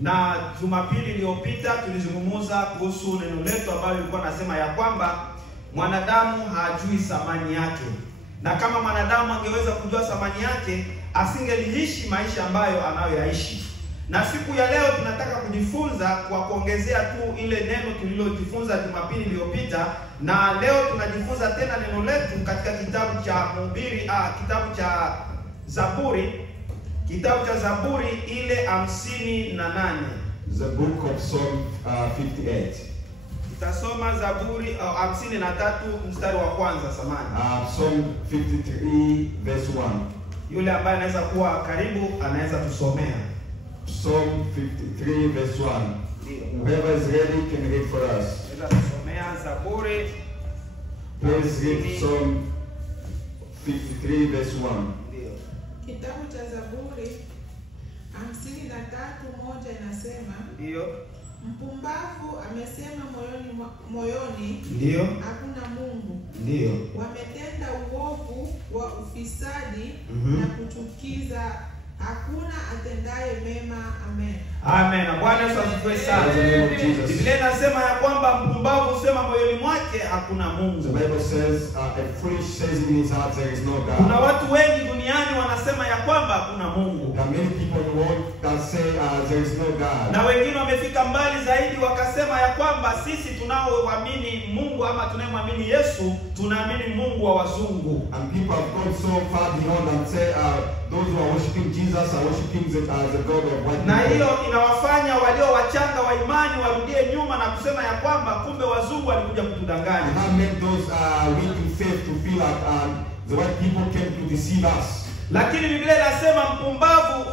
Na Jumapili iliyopita tulizungumza kuhusu neno letu ambalo lilikuwa nasema ya kwamba mwanadamu hajui thamani yake. Na kama mwanadamu angeweza kujua thamani yake, asingeliishi maisha ambayo anayoyaishi. Na siku ya leo tunataka kujifunza kwa kuongezea tu ile neno tulilojifunza Jumapili iliyopita, na leo tunajifunza tena neno letu katika kitabu cha Mhubiri, kitabu cha Zaburi. Kitabu cha Zaburi ile 58. The book of Psalm 58. Tutasoma Zaburi 53 mstari wa kwanza samani. Psalm 53 verse 1. Yule ambaye anaweza kuwa karibu anaweza tusomea. Psalm 53 verse 1. Whoever is ready can read for us. Naweza tusomea Zaburi. Please read Psalm 53 verse 1. Kitabu cha Zaburi 53:1 inasema, ndio, mpumbavu amesema moyoni, ndio, hakuna Mungu. Ndio. Wametenda uovu wa ufisadi na kuchukiza, hakuna atendaye mema. Amen. Amen. Bwana Yesu asifiwe sana. Biblia inasema ya kwamba mpumbavu husema moyoni mwake hakuna Mungu. The Bible says a foolish says in his heart there is no God. Kuna watu wengi duniani wanasema ya kwamba hakuna Mungu. There are many people in the world that say there is no God. Na wengine wamefika mbali zaidi wakasema ya kwamba sisi tunaoamini Mungu ama tunayemwamini Yesu tunaamini Mungu wa wazungu. And people have gone so far beyond and say those who are worshiping Jesus are worshiping the God of white people. Na hiyo inawafanya walio wachanga wa imani warudie nyuma na kusema ya kwamba kumbe wazungu walikuja kutudanganya. And that made those weak in faith to feel like the white people came to deceive us. Lakini Biblia inasema wapumbavu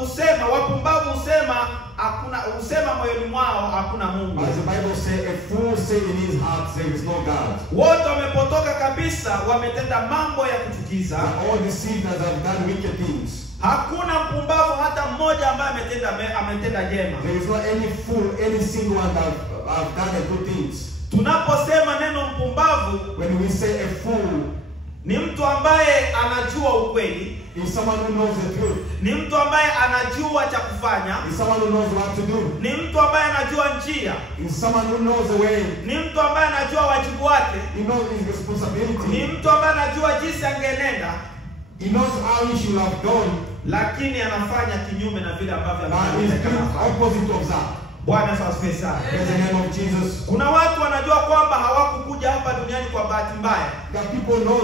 husema moyoni mwao hakuna Mungu. As the Bible says, a fool say in his heart there is no God. Wote wamepotoka kabisa, wametenda mambo ya kuchukiza. All the sinners have done wicked things. Hakuna mpumbavu hata mmoja ambaye ametenda jema. There is not any fool, any single one that have done the good things. Tunaposema neno mpumbavu, when we say a fool, ni mtu ambaye anajua ukweli. Is someone who knows the truth. Ni mtu ambaye anajua cha kufanya. Is someone who knows what to do. Ni mtu ambaye anajua njia. Is someone who knows the way. Ni mtu ambaye anajua wajibu wake. He knows his responsibility. Ni mtu ambaye anajua jinsi angenenda. He knows how he should have done. Lakini anafanya kinyume na vile ambavyo opposite of that. Bwana asifiwe sana. Praise the name of Jesus. Kuna watu wanajua kwamba hawakukuja hapa duniani kwa bahati mbaya. That people know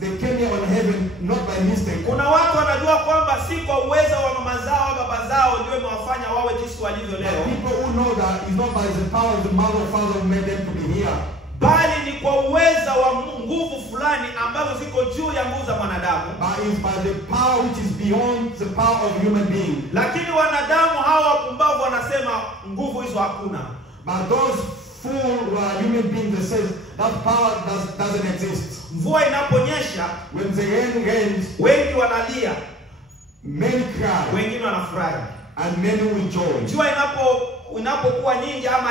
they came here on heaven not by mistake. Kuna watu wanajua kwamba si kwa uwezo wa mama zao au baba zao ndio imewafanya wawe jinsi walivyo There leo. are people who know that it's not by the power of the mother or father who made them to be here. Bali ni kwa uweza wa nguvu fulani ambazo ziko juu ya nguvu za mwanadamu. But it's by the power which is beyond the power of human being. Lakini wanadamu hawa wapumbavu wanasema nguvu hizo hakuna. But those fool human beings that says that power doesn't exist. Mvua inaponyesha, When the rain rains, wengi wanalia, many cry wengine wanafurahi. and many will joy. Jua inapokuwa nyingi ama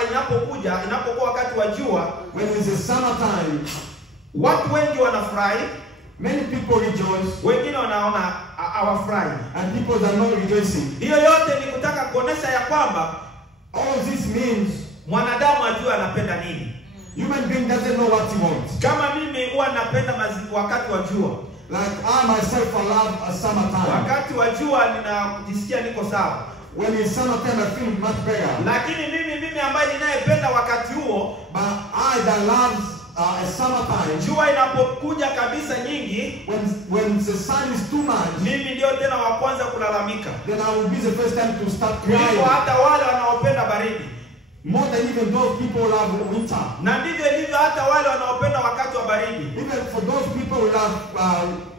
inapokuwa wakati wa jua, When it's the summertime, watu wengi wanafurahi, many people rejoice wengine wanaona hawafurahi. and people are not rejoicing. Hiyo yote ni kutaka kuonesha ya kwamba All this means mwanadamu ajue anapenda nini. human being doesn't know what he wants. Kama mimi huwa napenda wakati wa jua. Like I myself, I love a summertime. Wakati wa jua ninajisikia niko sawa. When it's summertime, I feel much better. Lakini mimi ambaye ninayependa wakati huo, But I that loves a summertime, jua inapokuja kabisa nyingi, when the sun is too much, mimi ndio tena wa kwanza kulalamika. then I will be the first time to start Kuliko crying. hata wale wanaopenda baridi. More than even those people who love winter. Na ndivyo ilivyo hata wale wanaopenda wakati wa baridi. Even for those people who love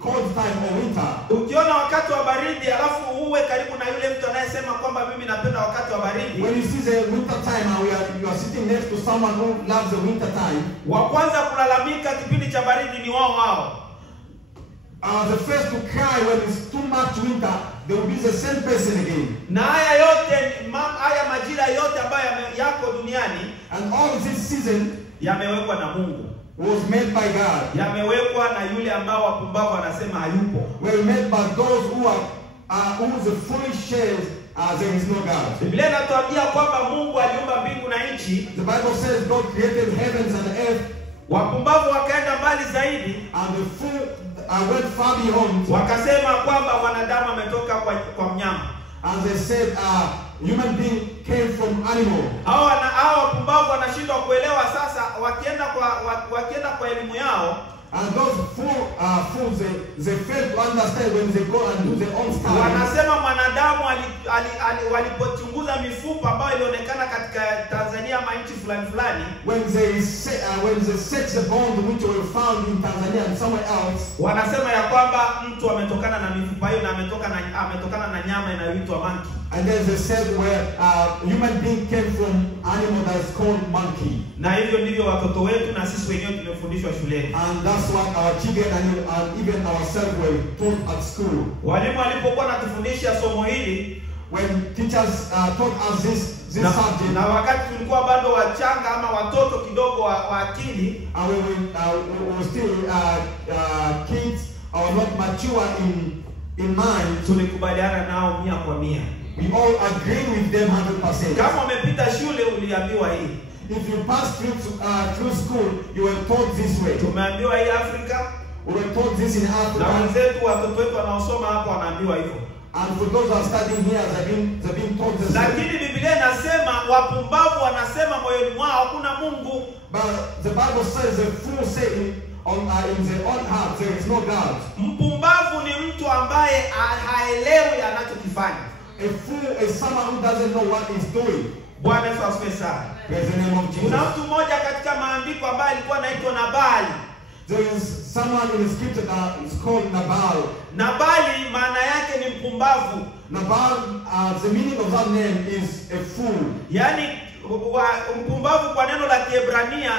cold time or winter. Ukiona wakati wa baridi alafu uwe karibu na yule mtu anayesema kwamba mimi napenda wakati wa baridi, When you see the winter time and you are sitting next to someone who loves the winter time, wa kwanza kulalamika kipindi cha baridi ni wao. the first to cry when it's too much winter, they will be the same person again. Na haya yote, haya majira yote ambayo yako duniani And all this season yamewekwa na Mungu. was made by God. Yamewekwa na yule ambao wapumbavu wanasema hayupo. Were made by those who the foolish says there is no God. Biblia inatuambia kwamba Mungu aliumba mbingu na nchi. The Bible says God created heavens and earth, Wapumbavu wakaenda mbali zaidi, and the fool went far beyond. wakasema kwamba wanadamu ametoka kwa mnyama. And they said human being came from animal. Hao wapumbavu wanashindwa kuelewa sasa, wakienda kwa elimu yao. And those fools, they fail to understand when they go and do their own study. Wanasema mwanadamu walipochunguza mifupa ambayo ilionekana katika Tanzania ama nchi fulani, When they search the bones which were found in Tanzania and somewhere else, wanasema ya kwamba mtu ametokana na mifupa hiyo na ametokana na nyama inayoitwa monkey. and then they said where human being came from animal that is called monkey. Na hivyo ndivyo watoto wetu na sisi wenyewe tumefundishwa shuleni. And that's what our children and even ourselves were taught at school. Walimu walipokuwa natufundisha somo hili, When teachers taught us this subject, na wakati tulikuwa bado wachanga ama watoto kidogo wa akili, and we were still kids or not mature in mind, tulikubaliana nao 100%. we all agreed with them 100%. Kama umepita shule uliambiwa hii. If you pass through school, you were taught this way. Tumeambiwa hii Afrika, We were taught this in na Africa. wenzetu watoto wetu wanaosoma hapo wanaambiwa hivyo. And for those who are studying here, they've been taught the same. Lakini Biblia inasema wapumbavu wanasema moyoni mwao hakuna Mungu. But the Bible says the fool say in their own heart there is no God. Mpumbavu ni mtu ambaye haelewi anachokifanya. A fool is someone who doesn't know what he's doing. Bwana Yesu asifiwe sana. Praise the name of Jesus. Kuna mtu mmoja katika maandiko ambaye alikuwa anaitwa Nabali. There is someone in the scripture that is called Nabal. Nabali maana yake ni mpumbavu. Nabal, the meaning of that name is a fool. Yaani mpumbavu kwa neno la Kiebrania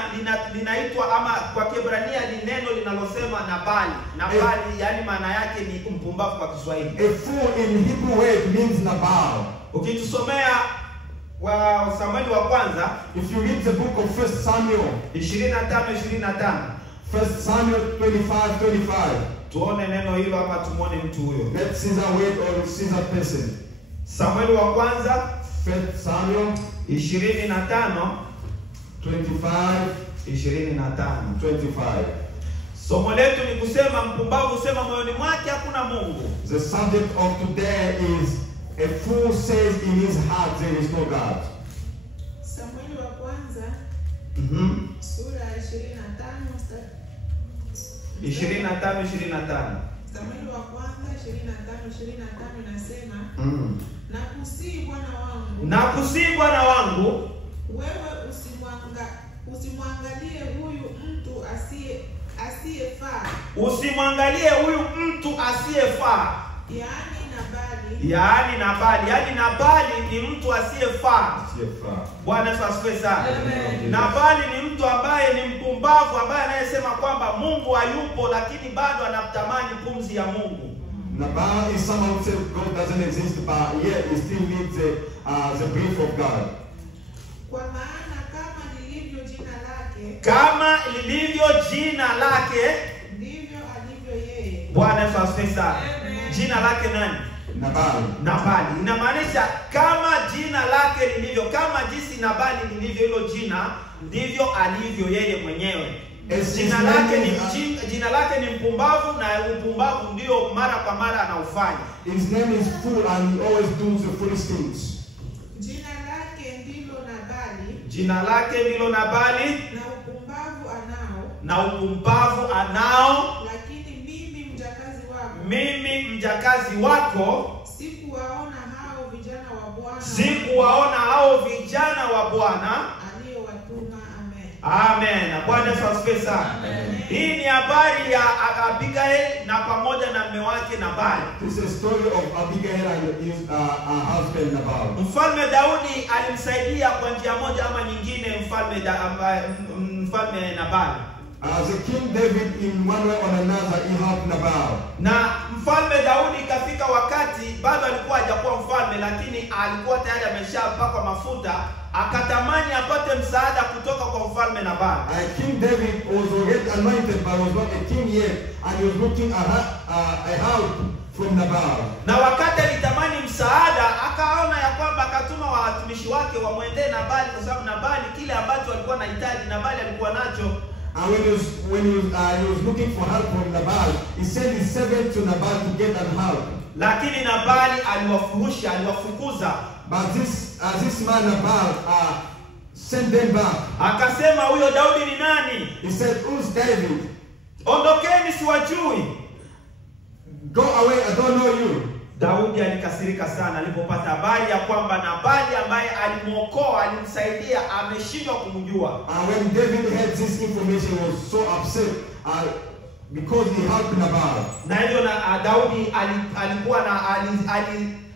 linaitwa ama kwa Kiebrania ni neno linalosema Nabali. Nabali yani maana yake ni mpumbavu kwa Kiswahili. A fool in Hebrew word means Nabal. Ukitusomea wa Samueli wa kwanza, If you read the book of 1 Samuel, 25:25, 1 Samuel 25:25, tuone neno hilo ama tumuone mtu huyo. let's see the word or see the person. Samueli wa kwanza 1 Samuel 25:25. Somo letu ni kusema mpumbavu sema moyoni mwake hakuna Mungu. The subject of today is a fool says in his heart there is no God. sura ya 25 mstari 25. Samueli wa kwanza 25 inasema, nakusihi Bwana wangu, wewe usimwangalie huyu mtu asiyefaa. Usimwangalie huyu mtu asiyefaa. Yaani Nabali ni mtu asiyefaa. Bwana Yesu asifiwe sana. Nabali ni mtu ambaye ni mpumbavu, ambaye anayesema kwamba Mungu hayupo lakini bado anatamani pumzi ya Mungu. Nabal is someone who says God doesn't exist, but yet he still needs the breath of God. Kwa maana kama lilivyo jina lake ndivyo alivyo yeye. Bwana Yesu asifiwe sana. Jina lake nani? Nabali. Inamaanisha kama jina lake lilivyo, kama jinsi Nabali lilivyo hilo jina, ndivyo alivyo yeye mwenyewe. Jina lake ni mpumbavu, na upumbavu ndio mara kwa mara anaufanya. His name is fool and he always does the foolish things. Jina lake ndilo Nabali, na upumbavu anao. Lakini mimi mjakazi wako sikuwaona hao vijana wa Bwana aliyowatuma. Amen. Bwana Yesu asifiwe sana. Hii ni habari ya Abigail na pamoja na mume wake Nabali. This is a story of Abigail and his husband Nabal. Mfalme Daudi alimsaidia kwa njia moja ama nyingine mfalme Nabali. As a King David, in one way or another, he helped Nabal. Na mfalme Daudi ikafika wakati bado alikuwa hajakuwa mfalme, lakini alikuwa tayari ameshapakwa mafuta, akatamani apate msaada kutoka kwa mfalme Nabali. King David was already anointed, but was not a king yet, and he was looking a help from Nabal. Na wakati alitamani msaada, akaona ya kwamba akatuma watumishi wake wamwendee Nabali, kwa sababu Nabali kile ambacho alikuwa anahitaji Nabali alikuwa nacho. And when he was looking for help from Nabal, he sent his servant to Nabal to get that help. Lakini Nabali aliwafukuza. But this man Nabal sent them back. Akasema, huyo Daudi ni nani? He said, who's David? Ondokeni, siwajui. Go away, I don't know you. Daudi alikasirika sana alipopata habari ya kwamba Nabali ambaye alimuokoa, alimsaidia, ameshindwa kumjua. And when David heard this information, he was so upset because he helped Nabal. Na hivyo Daudi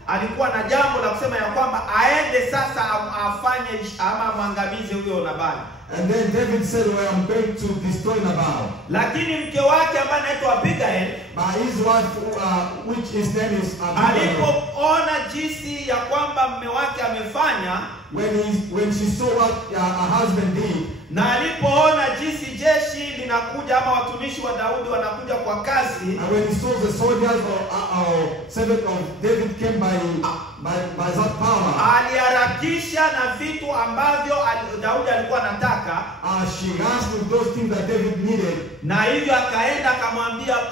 alikuwa na jambo la kusema ya kwamba aende sasa afanye ama mwangamize huyo Nabali. And then David said, well, I'm going to destroy Nabal. Lakini mke wake ambaye anaitwa Abigail, but his wife, which his name is Abigail, alipoona jinsi ya kwamba mume wake amefanya, when she saw what her husband did, na alipoona jinsi jeshi linakuja ama watumishi wa Daudi wanakuja kwa kasi, and when he saw the soldiers or servant of David came by that power, aliharakisha na vitu ambavyo Daudi alikuwa anataka. She rushed with those things that David needed. Na hivyo akaenda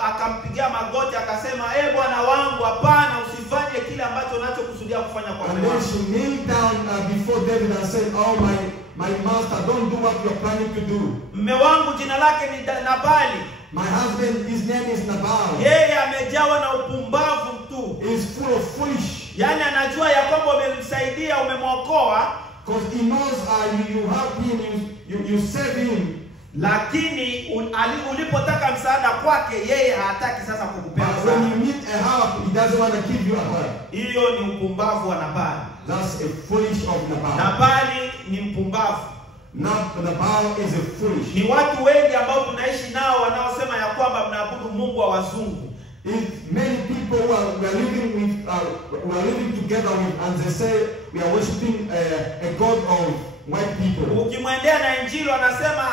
akampigia magoti akasema, Bwana wangu, hapana, usifanye kile ambacho unachokusudia kufanya kwa mume wangu. And then she kneeled down before David and said, oh my master, don't do what you're planning to do. Mume wangu jina lake ni Nabali. My husband, his name is Nabal. Yeye amejawa na upumbavu tu. He is full of foolish. Yaani anajua ya kwamba umemsaidia, umemwokoa, because he knows you help him, you save him. Lakini ulipotaka msaada kwake, yeye hataki sasa kukupea msaada. When you need a help, he doesn't want to give you a help. Hiyo ni upumbavu wa Nabali. That's a foolish of Nabal. Nabali ni mpumbavu. Nabal is a foolish. Ni watu wengi ambao tunaishi nao wanaosema ya kwamba mnaabudu Mungu wa wazungu. Many people we are living together with, and they say we are worshiping a God of white people. Ukimwendea na Injili anasema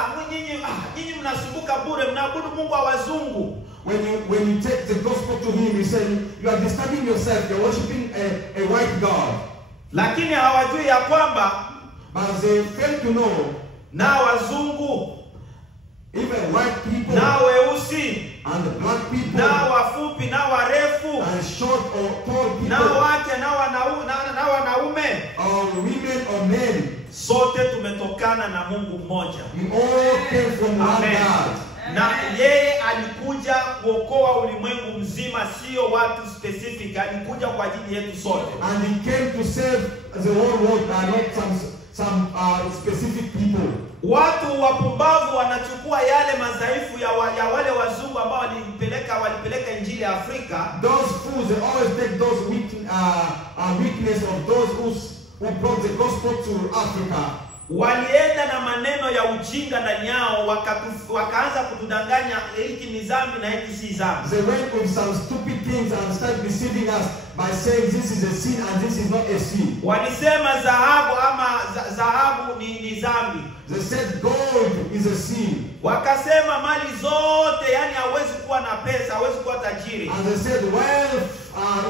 nyinyi mnasumbuka bure, mnaabudu Mungu wa wazungu. When you take the gospel to him, you say you are disturbing yourself, you are worshiping a white God. Lakini hawajui ya kwamba, but they fail to know, na wazungu, even white people, na weusi, and the black people, na wafupi, na warefu, and short or tall people, na wake, na wanaume, or women or men, sote tumetokana na Mungu mmoja. We all came from one Amen. God. Na yeye alikuja kuokoa ulimwengu mzima, sio watu specific. Alikuja kwa ajili yetu sote. And he came to save the whole world, not some specific people. Watu wapumbavu wanachukua yale madhaifu ya wale wazungu ambao walipeleka injili ya Afrika. Those fools, they always take those weakness of those who brought the gospel to Africa. Walienda na maneno ya ujinga ndani yao, wakaanza kutudanganya hiki ni dhambi na hiki si dhambi. They went with some stupid things and started deceiving us by saying this is a sin and this is not a sin. Walisema dhahabu ni dhambi. They said gold is a sin. Wakasema mali zote, yani hawezi kuwa na pesa, hawezi kuwa tajiri. And they said wealth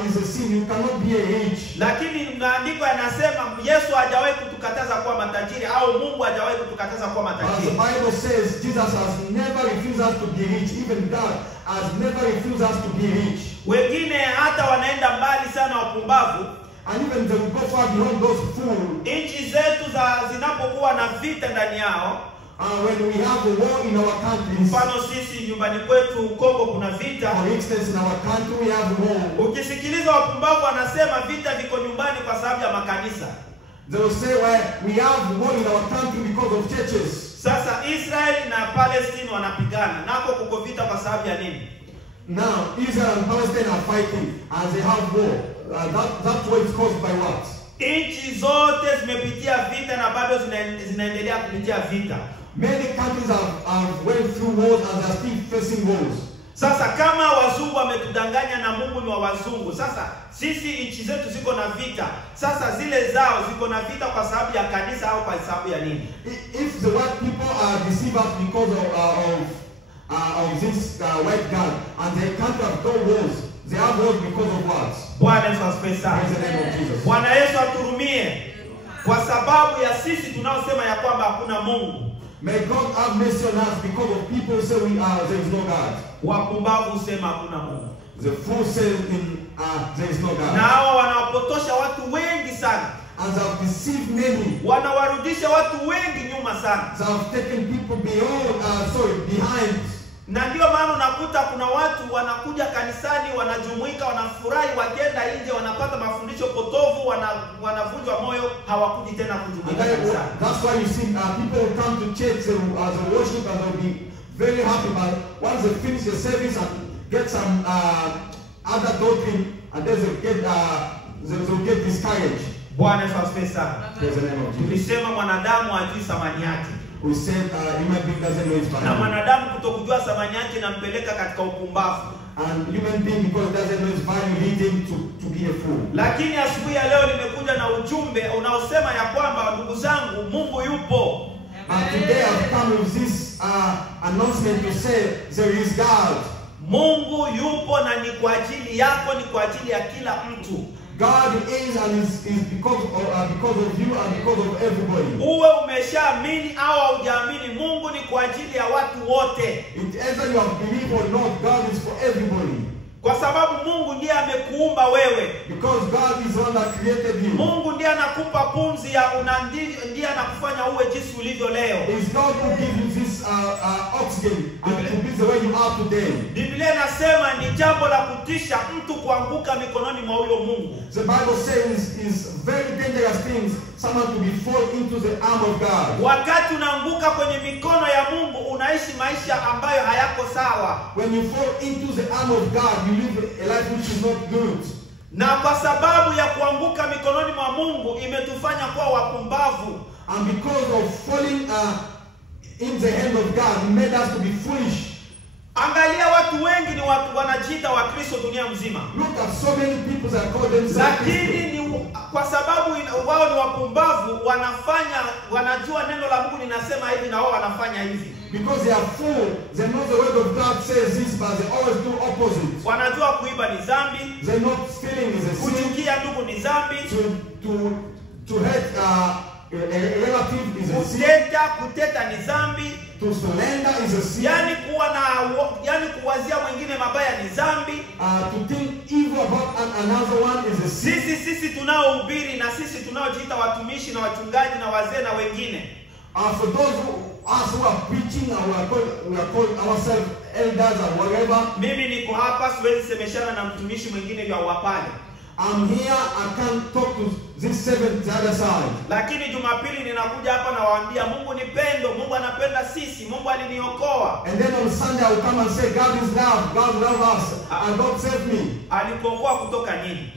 is a sin. You cannot be rich. Lakini maandiko yanasema Yesu hajawahi kutukataza kuwa matajiri, au Mungu hajawahi kutukataza kuwa As the matajiri. Bible says, Jesus has never refused us to be rich. Even God has never refused us to be rich. Wengine hata wanaenda mbali sana, wapumbavu. And even they will go far beyond those fools. Nchi zetu zinapokuwa na vita ndani yao, When we have a war in our countries, mfano sisi nyumbani kwetu Kongo kuna vita. for instance, in our country we have war. Ukisikiliza wapumbavu wanasema vita viko nyumbani kwa sababu ya makanisa. They will say, well, we have war in our country because of churches. Sasa Israeli na Palestine wanapigana, nako kuko vita kwa sababu ya nini? Now, Israel and Palestine are fighting and they have war. That war is caused by what? Nchi zote zimepitia vita na bado zinaendelea kupitia vita. Many countries have went through wars and they are still facing wars. Sasa kama wazungu wametudanganya na Mungu ni wa wazungu, sasa sisi nchi zetu ziko na vita. Sasa zile zao ziko na vita kwa sababu ya kanisa au kwa sababu ya nini? If the white people deceive us because of this white God and they can't have no wars, they have wars because of what? Bwana Yesu asifiwe sana. Praise the name of Jesus. Bwana Yesu aturumie kwa sababu ya sisi tunaosema ya kwamba hakuna Mungu. May God have mercy on us because of people who say there is no God. Wapumbavu husema hakuna Mungu. The fool says there is no God. Na hawa wanawapotosha watu wengi sana. And they have deceived many. Wanawarudisha watu wengi nyuma sana. They have taken people behind. Na ndio maana unakuta kuna watu wanakuja kanisani, wanajumuika, wanafurahi, wakienda nje wanapata mafundisho potovu, wanavunjwa moyo, hawakuji tena kujumuika kanisani. That's why you see people will come to church, they worship and they'll be very happy, but once they finish the service and get some other doctrine, and then they'll get discouraged. Bwana Yesu asifiwe sana. Praise the name of Jesus. Tulisema mwanadamu hajui thamani yake. We said human being doesn't know its Na value. mwanadamu kutokujua thamani yake inampeleka katika upumbavu. And human being, because it doesn't know its value, lead him to be a fool. Lakini asubuhi ya leo nimekuja na ujumbe unaosema ya kwamba ndugu zangu, Mungu yupo. And today I've come with this announcement to say there is God. Mungu yupo na ni kwa ajili yako, ni kwa ajili ya kila mtu. God is and is because of you and because of everybody. Uwe umeshaamini au haujaamini, Mungu ni kwa ajili ya watu wote. Either you have believed or not, God is for everybody. Kwa sababu Mungu ndiye amekuumba wewe. Because God is the one that created you. Mungu ndiye anakupa pumzi ya ndiye anakufanya uwe jinsi ulivyo leo. It's God who gives you this oxygen and to be the way you are today. Biblia inasema ni jambo la kutisha mtu kuanguka mikononi mwa huyo Mungu. The Bible says it's very dangerous things someone to be fall into the arm of God. Wakati unaanguka kwenye mikono ya Mungu, unaishi maisha ambayo hayako sawa. When you fall into the arm of God, you live a life which is not good. Na kwa sababu ya kuanguka mikononi mwa Mungu imetufanya kuwa wapumbavu. And because of falling in the hand of God, He made us to be foolish. Angalia watu wengi ni watu wanajiita wa Kristo dunia mzima. Look at so many people that call themselves Lakini Christians. ni kwa sababu wao ni wapumbavu, wanajua neno la Mungu linasema hivi na wao wanafanya hivi. Because they are full, they know the word of God says this, but they always do opposite. Wanajua kuiba ni dhambi, They know stealing is a sin, kuchukia ndugu ni dhambi, to hate a relative is a sin, kuteta ni dhambi, To slander is a sin. Yani kuwazia mwingine mabaya ni dhambi. To think evil about another one is a sin. Sisi tunaohubiri na sisi tunaojiita watumishi na wachungaji na wazee na wengine. For those who are preaching and we are called ourselves elders or whatever. Mimi niko hapa siwezi semeshana na mtumishi mwingine ya wapale. I'm here, I can't talk to this seventh the other side. Lakini Jumapili ninakuja hapa na waambia Mungu ni pendo, Mungu anapenda sisi, Mungu aliniokoa. And then on Sunday I will come and say God is love, God loves us, and God saved me. Alikuokoa kutoka nini?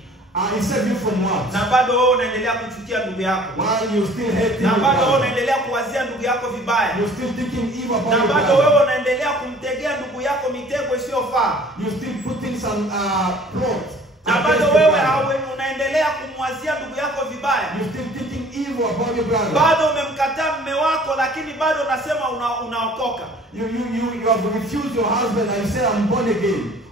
He saved you from what? Na bado wewe unaendelea kuchukia ndugu yako. While you still hate him. Na bado wewe unaendelea kuwazia ndugu yako vibaya. You still thinking evil about na your bado brother. wewe unaendelea kumtegea ndugu yako mitego isiyofaa. You still putting some plot. Na bado wewe unaendelea kumwazia ndugu yako vibaya. You still thinking evil about your brother. Bado umemkataa mume wako lakini bado unasema unaokoka. You have refused your husband and you say I'm born again.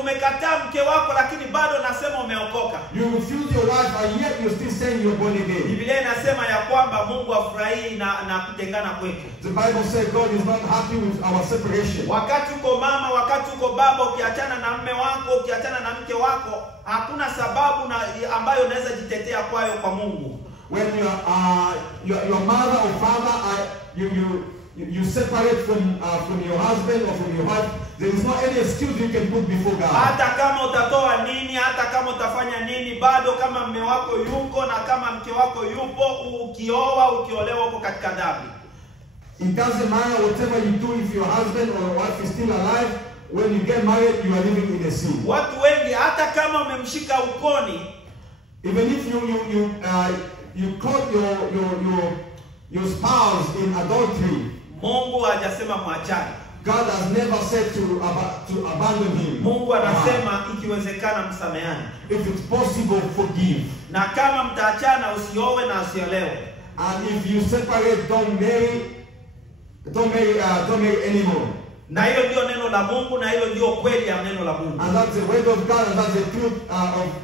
Umekataa mke wako lakini bado unasema umeokoka. You refuse your wife and yet you're still saying you're born again. Biblia inasema ya kwamba Mungu afurahi na kutengana kwetu. The Bible says God is not happy with our separation. Wakati uko mama, wakati uko baba, ukiachana na mume wako, ukiachana na mke wako, hakuna sababu ambayo unaweza jitetea kwayo kwa Mungu. When your mother or father you separate from your husband or from your wife, there is not any excuse you can put before God. Hata kama utatoa nini, hata kama utafanya nini, bado kama mume wako yuko na kama mke wako yupo, ukioa ukiolewa uko katika dhambi. It doesn't matter whatever you do if your husband or your wife is still alive. When you get married, you are living in a sin. Watu wengi hata kama umemshika ukoni, even if you caught your spouse in adultery, Mungu hajasema mwachane. God has never said to abandon him. Mungu anasema ikiwezekana msameane. If it's possible, forgive. Na kama mtaachana usiowe na usiolewe. And if you separate, don't marry anymore. Na hiyo ndio neno la Mungu na hiyo ndio kweli ya neno la Mungu. And that's the word of God and that's the truth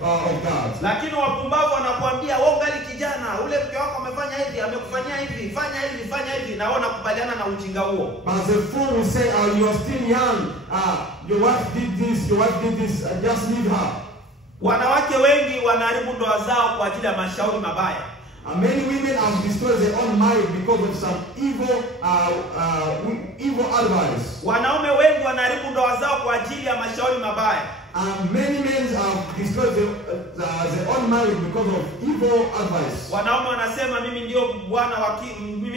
of God. Lakini wapumbavu wanakuambia wewe ungali kijana, ule mke wako amefanya hivi, amekufanyia hivi, fanya hivi na wewe unakubaliana na ujinga huo. But the fool will say, you are still young, your wife did this, just leave her. Wanawake wengi wanaharibu ndoa zao kwa ajili ya mashauri mabaya. Many women have destroyed their own marriage because of some evil advice. Wanaume wengi wanaharibu ndoa zao kwa ajili ya mashauri mabaya. Many men have destroyed their own marriage because of evil advice. Wanaume wanasema mimi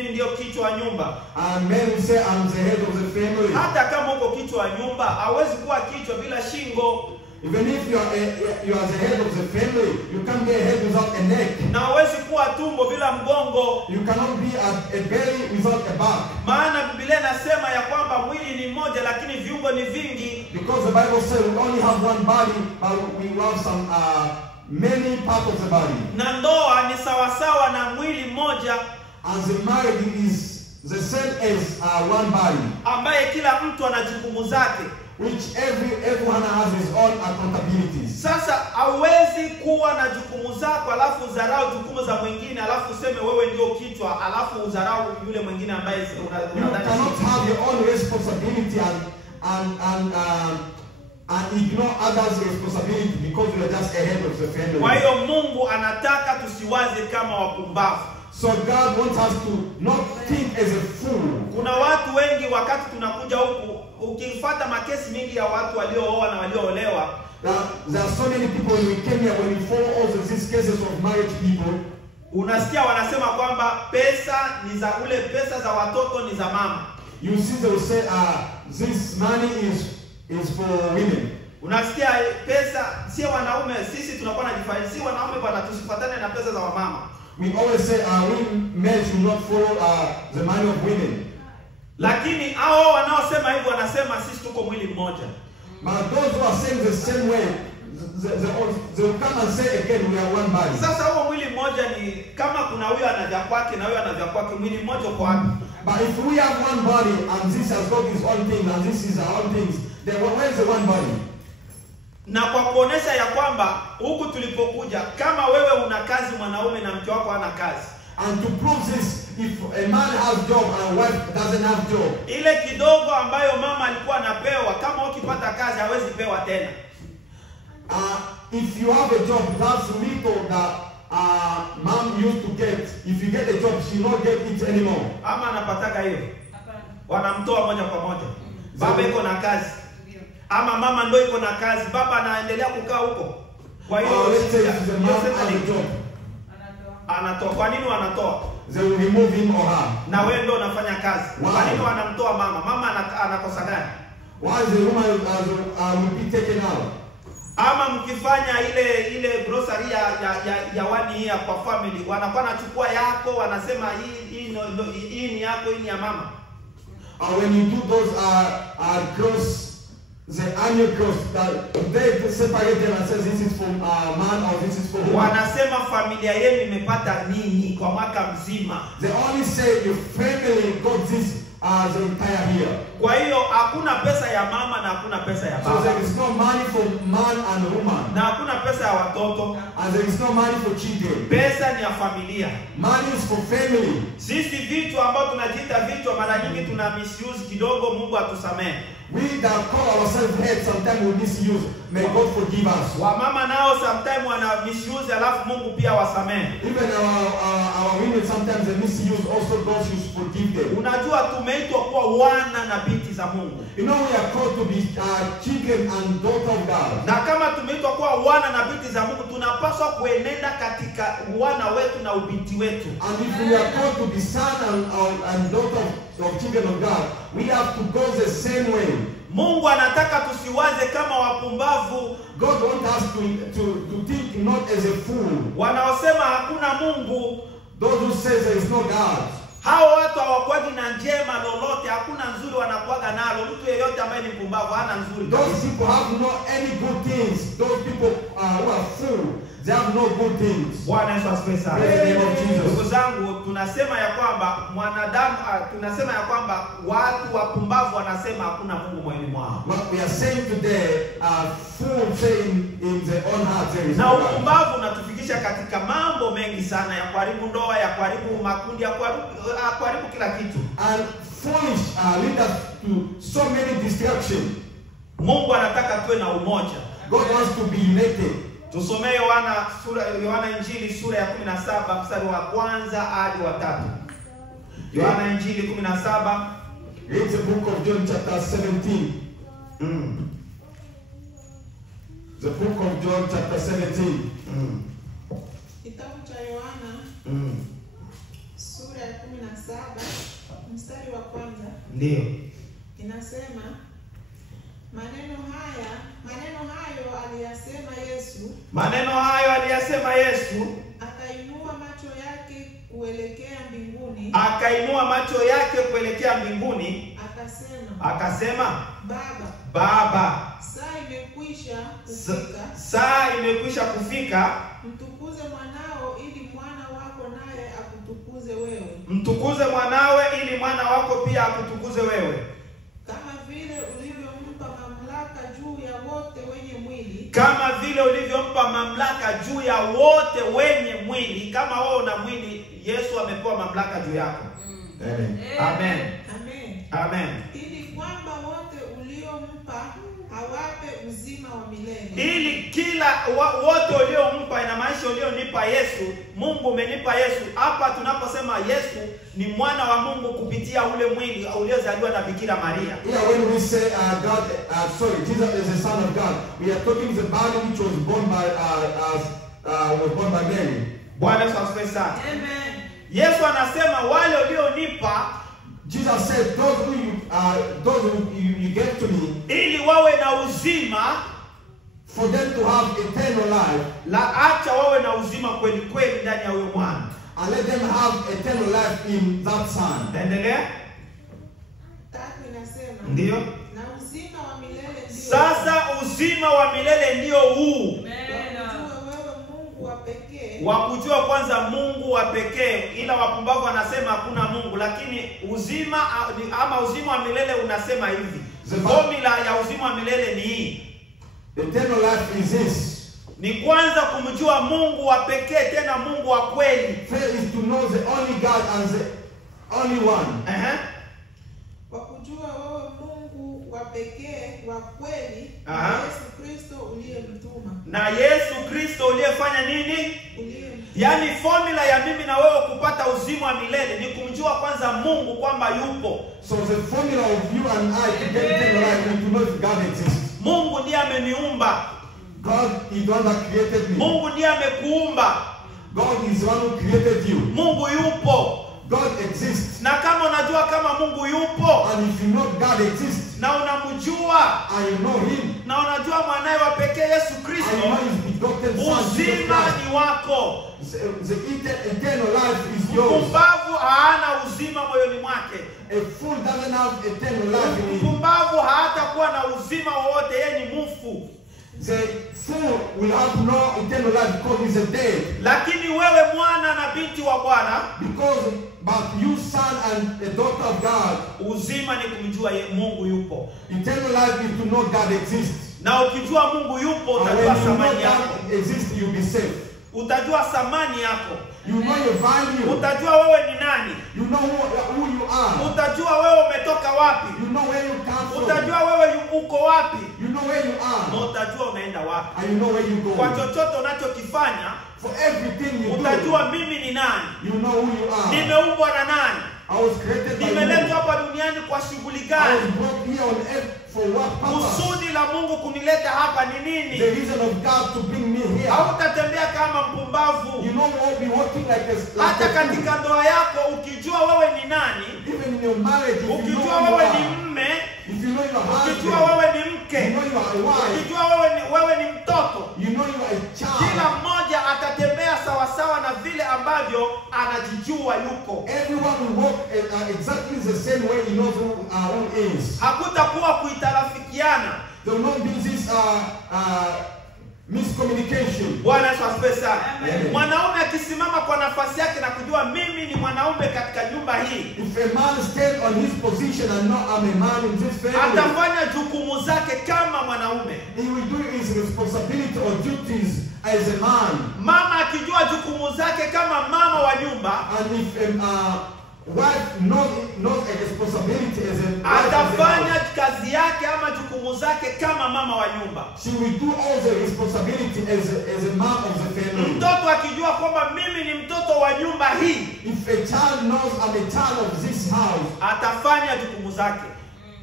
ndio kichwa wa nyumba. And men will say I'm the head of the family. Hata kama uko kichwa wa nyumba, hauwezi kuwa kichwa bila shingo. Even if you are the head of the family, you can't be a head without a neck. Na hauwezi kuwa tumbo bila mgongo. You cannot be a belly without a back. Maana Biblia inasema ya kwamba mwili ni mmoja lakini viungo ni vingi. Because the Bible says we only have one body, but we have some many parts of the body. Na ndoa ni sawasawa na mwili mmoja. And the marriage is the same as one body. Ambaye kila mtu ana jukumu zake. Which everyone has his own accountabilities. Sasa hauwezi kuwa na jukumu zako alafu udharau jukumu za mwingine alafu useme wewe ndio kichwa alafu udharau yule mwingine ambaye You cannot have your own responsibility and ignore others' responsibility because you are just a head of the family. Kwa hiyo Mungu anataka tusiwaze kama wapumbavu. So God wants us to not think as a fool. Kuna watu wengi wakati tunakuja huku ukifuata makesi mingi ya watu waliooa na walioolewa. There are so many people when we came here, when we follow also these cases of marriage people. Unasikia wanasema kwamba pesa za watoto ni za mama. You see they will say this money is for women. Unasikia pesa sio wanaume, sisi tunakuwa na difference. Si wanaume bwana tusifuatane na pesa za wamama. We always say we men should not follow the money of women. Lakini hao wanaosema hivyo wanasema sisi tuko mwili mmoja. But those who are saying the same way, they will come and say again we are one body. Sasa huo mwili mmoja ni kama kuna huyo anavya kwake na huyo anavya kwake, mwili mmoja kwa wapi? But if we have one body and this has got his own thing and this is our own things, then where is the one body? Na kwa kuonesha ya kwamba huku tulipokuja, kama wewe una kazi mwanaume na mke wako hana kazi, And to prove this, if a man has job and a wife doesn't have job, ile kidogo ambayo mama alikuwa anapewa, kama ukipata kazi hawezi pewa tena. if you have a job, that's little that mom used to get. If you get a job, she not get it anymore. Ama anapataka hiyo. Wanamtoa moja kwa moja. Baba iko na kazi. Ama mama ndo iko na kazi, baba anaendelea kukaa huko. Kwa hiyo anatoa. Kwa nini wanatoa? They will remove him or her. Na wewe ndo unafanya kazi. Kwa nini wanamtoa mama? Mama anakosa gani? Why is the woman will be taken out? Ama mkifanya ile grocery ya wani ya kwa family, wanakuwa nachukua yako, wanasema hii ni yako, hii ni ya mama. When you do those gross, the annual gross, that they separate them and says this is for man or this is for woman. Wanasema familia yenu imepata nini kwa mwaka mzima. They only say your family got this as the entire year. Kwa hiyo hakuna pesa ya mama na hakuna pesa ya baba. So there is no money for man and woman. Na hakuna pesa ya watoto. And there is no money for children. Pesa ni ya familia. Money is for family. Sisi vitu ambao tunajiita vitu mara nyingi tuna misuse kidogo, Mungu atusamehe. We that call ourselves head sometimes we misuse. May God forgive us. Wamama nao sometimes wana misuse, alafu Mungu pia wasamehe. Even our women sometimes they misuse, also God should forgive them. Unajua tumeitwa kuwa wana na binti za Mungu. You know we are called to be children and daughters of God. Na kama tumeitwa kuwa wana na binti za Mungu, tunapaswa kuenenda katika wana wetu na ubinti wetu. And if we are called to be son and daughter of children of God, we have to go the same way. Mungu anataka tusiwaze kama wapumbavu. God wants us to think not as a fool. Wanaosema hakuna Mungu, those who say there is no God. Hao watu hawakuagi na njema lolote, hakuna nzuri wanakuaga nalo. Mtu yeyote ambaye ni mpumbavu hana nzuri. Those people have no any good things. Those people who are full, they have no good things. Bwana Yesu asifiwe sana. Ndugu zangu, tunasema ya kwamba mwanadamu, tunasema ya kwamba watu wapumbavu wanasema hakuna Mungu moyoni mwao. What we are saying today, fool saying in their own heart there is na no God. upumbavu unatufikisha katika mambo mengi sana ya kuharibu ndoa, ya kuharibu makundi, ya kuharibu kila kitu. And foolish lead us to so many distractions. Mungu anataka tuwe na umoja. God wants to be united. Tusomee Yohana Injili sura ya 17 mstari wa kwanza hadi wa 3. Yohana Injili 17. Read the book of John chapter 17. The book of John chapter 17. Kitabu cha Yohana sura ya 17 mstari wa kwanza. Ndio. Inasema maneno hayo aliyasema Yesu. Maneno hayo aliyasema Yesu. Akainua macho yake kuelekea mbinguni. Akainua macho yake kuelekea mbinguni. Akasema, Baba, saa imekwisha kufika. Mtukuze mwanao ili mwana wako naye akutukuze wewe. Mtukuze mwanawe ili mwana wako pia akutukuze wewe. Kama vile ulivyompa mamlaka juu ya wote wenye mwili. Kama vile ulivyompa mamlaka juu ya wote wenye mwili. Kama wewe una mwili, Yesu amepewa mamlaka juu yako. Amen. Amen. Amen. Amen. Ili kwamba wote uliompa awape uzima wa milele. Ili wote uliompa, inamaanisha ulionipa Yesu, Mungu umenipa Yesu. Hapa tunaposema Yesu ni mwana wa Mungu kupitia ule mwili uliozaliwa na Bikira Maria. Yeah, when we say Jesus is the Son of God, we are talking the body which was born by Mary. Bwana Yesu asifiwe sana. Amen. Yesu anasema wale ulionipa, Jesus said, those who you get to me, ili wawe na uzima, for them to have eternal life, acha wawe na uzima kweli kweli ndani ya huyo mwana. And let them have eternal life in that Son. Endelea. Tatu inasema. Ndio. Na uzima wa milele ndio. Sasa uzima wa milele ndio huu. Wakujua kwanza Mungu wa pekee, ila wapumbavu wanasema hakuna Mungu, lakini uzima wa milele unasema hivi. Formula ya uzima wa milele ni hii. Eternal life is this. Ni kwanza kumjua Mungu wa pekee, tena Mungu wa kweli. Faith is to know the only God and the only one. Kwa kujua wewe Mungu wa pekee wa kweli, Aha. Yesu Kristo uliyemtuma. Na Yesu Kristo uliyefanya nini? Yaani formula ya mimi na wewe kupata uzima wa milele ni kumjua kwanza Mungu kwamba yupo. So the formula of you and I to get eternal life is to know if God exists. Mungu ndiye ameniumba. God is the one that created me. Mungu ndiye amekuumba. God is the one who created you. Mungu yupo. God exists. Na kama unajua kama Mungu yupo, And if you know God exists, na unamjua, and you know Him, na unajua mwanae wa pekee Yesu and you Kristo, know His begotten Son, Jesus uzima Christ, ni wako. the eternal life is yours. Mpumbavu haana uzima moyoni mwake. A fool doesn't have eternal life in him. Mpumbavu hatakuwa na uzima wowote, yeye ni mfu. The fool will have no eternal life because he's a dead. Lakini wewe mwana na binti wa Bwana, Because but you son and a daughter of God, uzima ni kumjua Mungu yupo. eternal life is to know God exists. Na ukijua Mungu yupo, And utajua when you know thamani yako. God exists, you'll be safe. Utajua thamani yako. You know your value. Utajua wewe ni nani. You know who you are. Utajua wewe umetoka wapi. You know where you come from. Utajua wewe uko wapi. You know where you are. Na utajua unaenda wapi. And you know where you go. Kwa chochote unachokifanya, For everything you do, utajua mimi ni nani. you know who you are. Nimeumbwa na nani. I was created by Nimeletwa you. hapa duniani kwa shughuli I gani? was brought here on earth for what purpose? Kusudi la Mungu kunileta hapa ni The nini? reason of God to bring me here. Hautatembea kama mpumbavu. You know we will be walking like a Hata fool. katika ndoa yako ukijua wewe ni nani, Even in your marriage, if you ukijua know who you wewe ni are, mme, if you know you are ukijua husband, wewe ni you mke, know you are a wife, ukijua wewe ni mtoto, you know you are a kila child. mmoja atatembea sawasawa na vile ambavyo anajijua yuko. Everyone will walk exactly the same way he knows who is. Hakutakuwa kuitarafikiana. There will not be this miscommunication. Bwana Yesu asifiwe sana. Amen. Mwanaume akisimama kwa nafasi yake na kujua mimi ni mwanaume katika nyumba hii, If a man stands on his position and not I'm a man in this family, atafanya jukumu zake kama mwanaume. he will do his responsibility or duties as a man. Mama akijua jukumu zake kama mama wa nyumba, And if wife knows a responsibility as a wife of the atafanya house, kazi yake ama jukumu zake kama mama wa nyumba. she will do all the responsibility as a man of the family. Mtoto akijua kwamba mimi ni mtoto wa nyumba hii, If a child knows I'm a child of this house, atafanya jukumu zake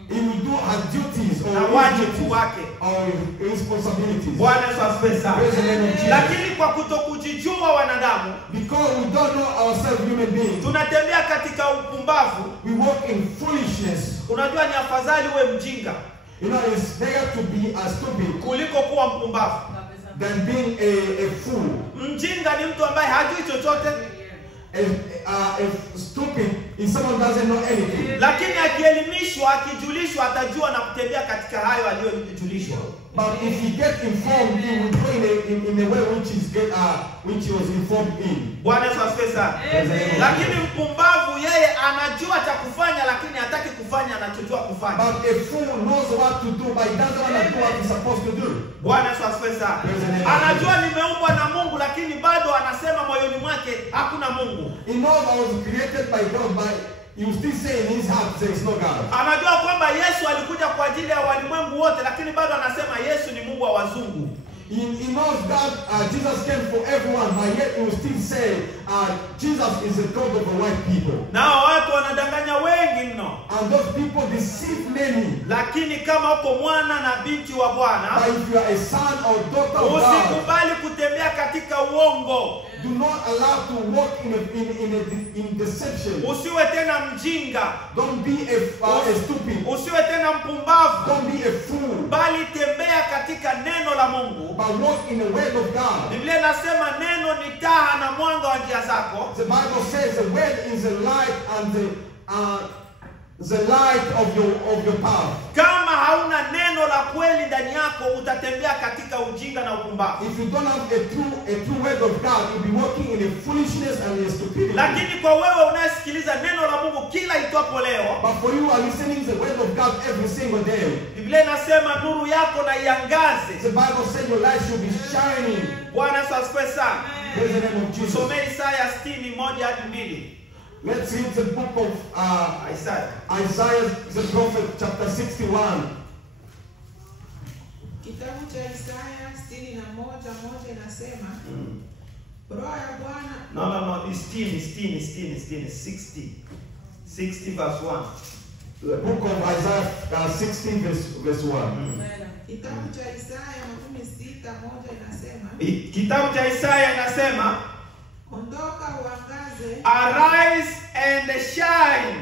he will do her duties na or his wajibu duties wake. or his responsibilities. Bwana Yesu asifiwe sana. Praise the name of Jesus. Lakini kwa kutokujijua wanadamu, Because we don't know ourselves human beings, tunatembea katika upumbavu. we walk in foolishness. Unajua ni afadhali uwe mjinga You know, it's better to be a stupid kuliko kuwa mpumbavu. than being a fool. Mjinga ni mtu ambaye hajui chochote, A stupid is someone who doesn't know anything. lakini akielimishwa, akijulishwa, atajua na kutembea katika hayo aliyojulishwa. But if he gets informed, he will go in a way which he was informed in. Bwana Yesu asifiwe sana. Lakini mpumbavu yeye anajua cha kufanya, lakini hataki kufanya anachojua kufanya. But a fool knows what to do, but he doesn't want to do what he's supposed to do. Bwana Yesu asifiwe sana. Anajua nimeumbwa na Mungu, lakini bado anasema moyoni mwake hakuna Mungu. He knows I was created by God, but he will still say in his heart there is no God. Anajua kwamba Yesu alikuja kwa ajili ya walimwengu wote, lakini bado anasema Yesu ni Mungu wa wazungu. He knows God, Jesus came for everyone, but yet he will still say Jesus is the God of the white people. Nao watu wanadanganya wengi mno. And those people deceive many. Lakini kama uko mwana na binti wa Bwana, But if you are a son or daughter of God, usikubali kutembea katika uongo. do not allow to walk in deception. Usiwe tena mjinga. Don't be a stupid. Usiwe tena mpumbavu. Don't be a fool. Bali tembea katika neno la Mungu. But walk in the word of God. Biblia inasema neno ni taa na mwanga wa njia zako. The Bible says the word is the light and the light of your path. Kama hauna neno la kweli ndani yako, utatembea katika ujinga na upumbavu. If you don't have a true word of God, you'll be walking in a foolishness and a stupidity. Lakini kwa wewe unayesikiliza neno la Mungu kila itwapo leo. But for you are listening to the word of God every single day. Biblia inasema nuru yako na iangaze. The Bible says your light should be shining. Bwana asifiwe sana. Praise the name of Jesus. Tusome Isaya 60:1-2. Let's read the book of Isaya. Isaiah the prophet, chapter 61. Kitabu cha Isaya 61:1 inasema, Roho ya Bwana. No, it's 60 verse 1. The book of Isaiah 60 verse 1. Kitabu cha Isaya 61:1 inasema, Kitabu cha Isaya inasema, ondoka uangaze, arise and shine,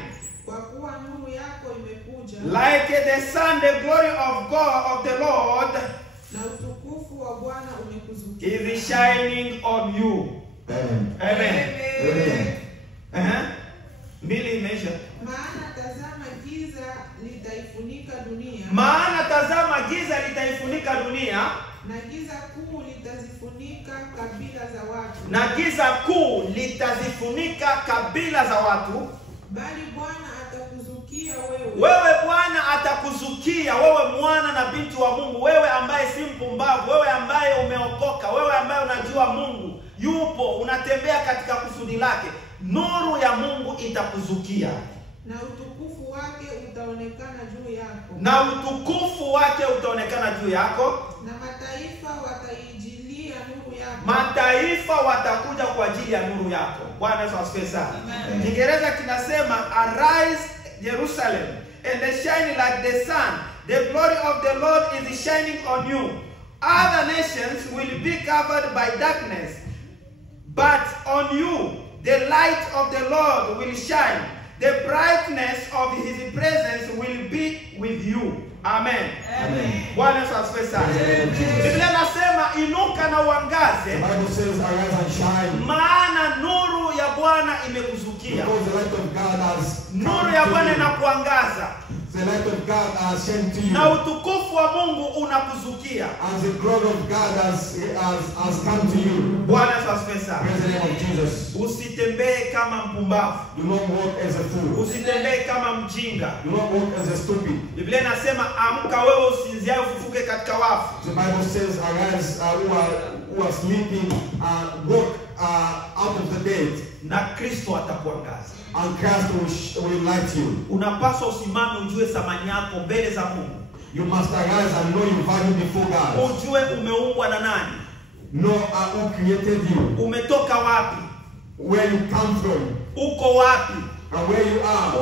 kwa kuwa nuru yako imekuja, like the sun, the glory of God, of the Lord, na utukufu wa Bwana umekuzukia. is shining on you. Amen. Amen. Amen. Mbili imeisha. Maana tazama giza litaifunika dunia, Maana tazama giza litaifunika dunia, na giza kuu litazifunika kabila za watu. na giza kuu litazifunika kabila za watu. Bali Bwana atakuzukia wewe. Wewe Bwana atakuzukia, wewe mwana na binti wa Mungu, wewe ambaye si mpumbavu, wewe ambaye umeokoka, wewe ambaye unajua Mungu yupo, unatembea katika kusudi lake. Nuru ya Mungu itakuzukia, Na utukufu wake utaonekana juu yako. na utukufu wake utaonekana juu yako. Na mataifa wataijilia nuru yako. Mataifa watakuja kwa ajili ya nuru yako. Bwana Yesu asifiwe sana. Kiingereza kinasema, arise Jerusalem and shine like the sun. The glory of the Lord is shining on you. Other nations will be covered by darkness, but on you the light of the Lord will shine. The brightness of his presence will be with you. Amen. Bwana Yesu asifiwe sana. Biblia inasema inuka na uangaze, The Bible says, arise and shine. maana nuru ya Bwana imekuzukia. Because the light of God has Nuru ya Bwana inakuangaza, The light of God has sent to you. na utukufu wa Mungu unakuzukia. And the glory of God has come to you. Bwana Yesu asifiwe sana. Praise the name of Jesus. Usitembee kama mpumbavu, Do not walk as a fool. usitembee kama mjinga. Do not walk as a stupid. Biblia inasema amka wewe usinziaye, ufufuke katika wafu. The Bible says, arise, who are sleeping, walk out of the dead, Na Kristo atakuangaza. and Christ will light you. Unapaswa usimame, ujue thamani yako mbele za Mungu. You must arise and know your value before God. Ujue umeumbwa na nani, Know who created you, umetoka wapi, where you come from, uko wapi, and where you are,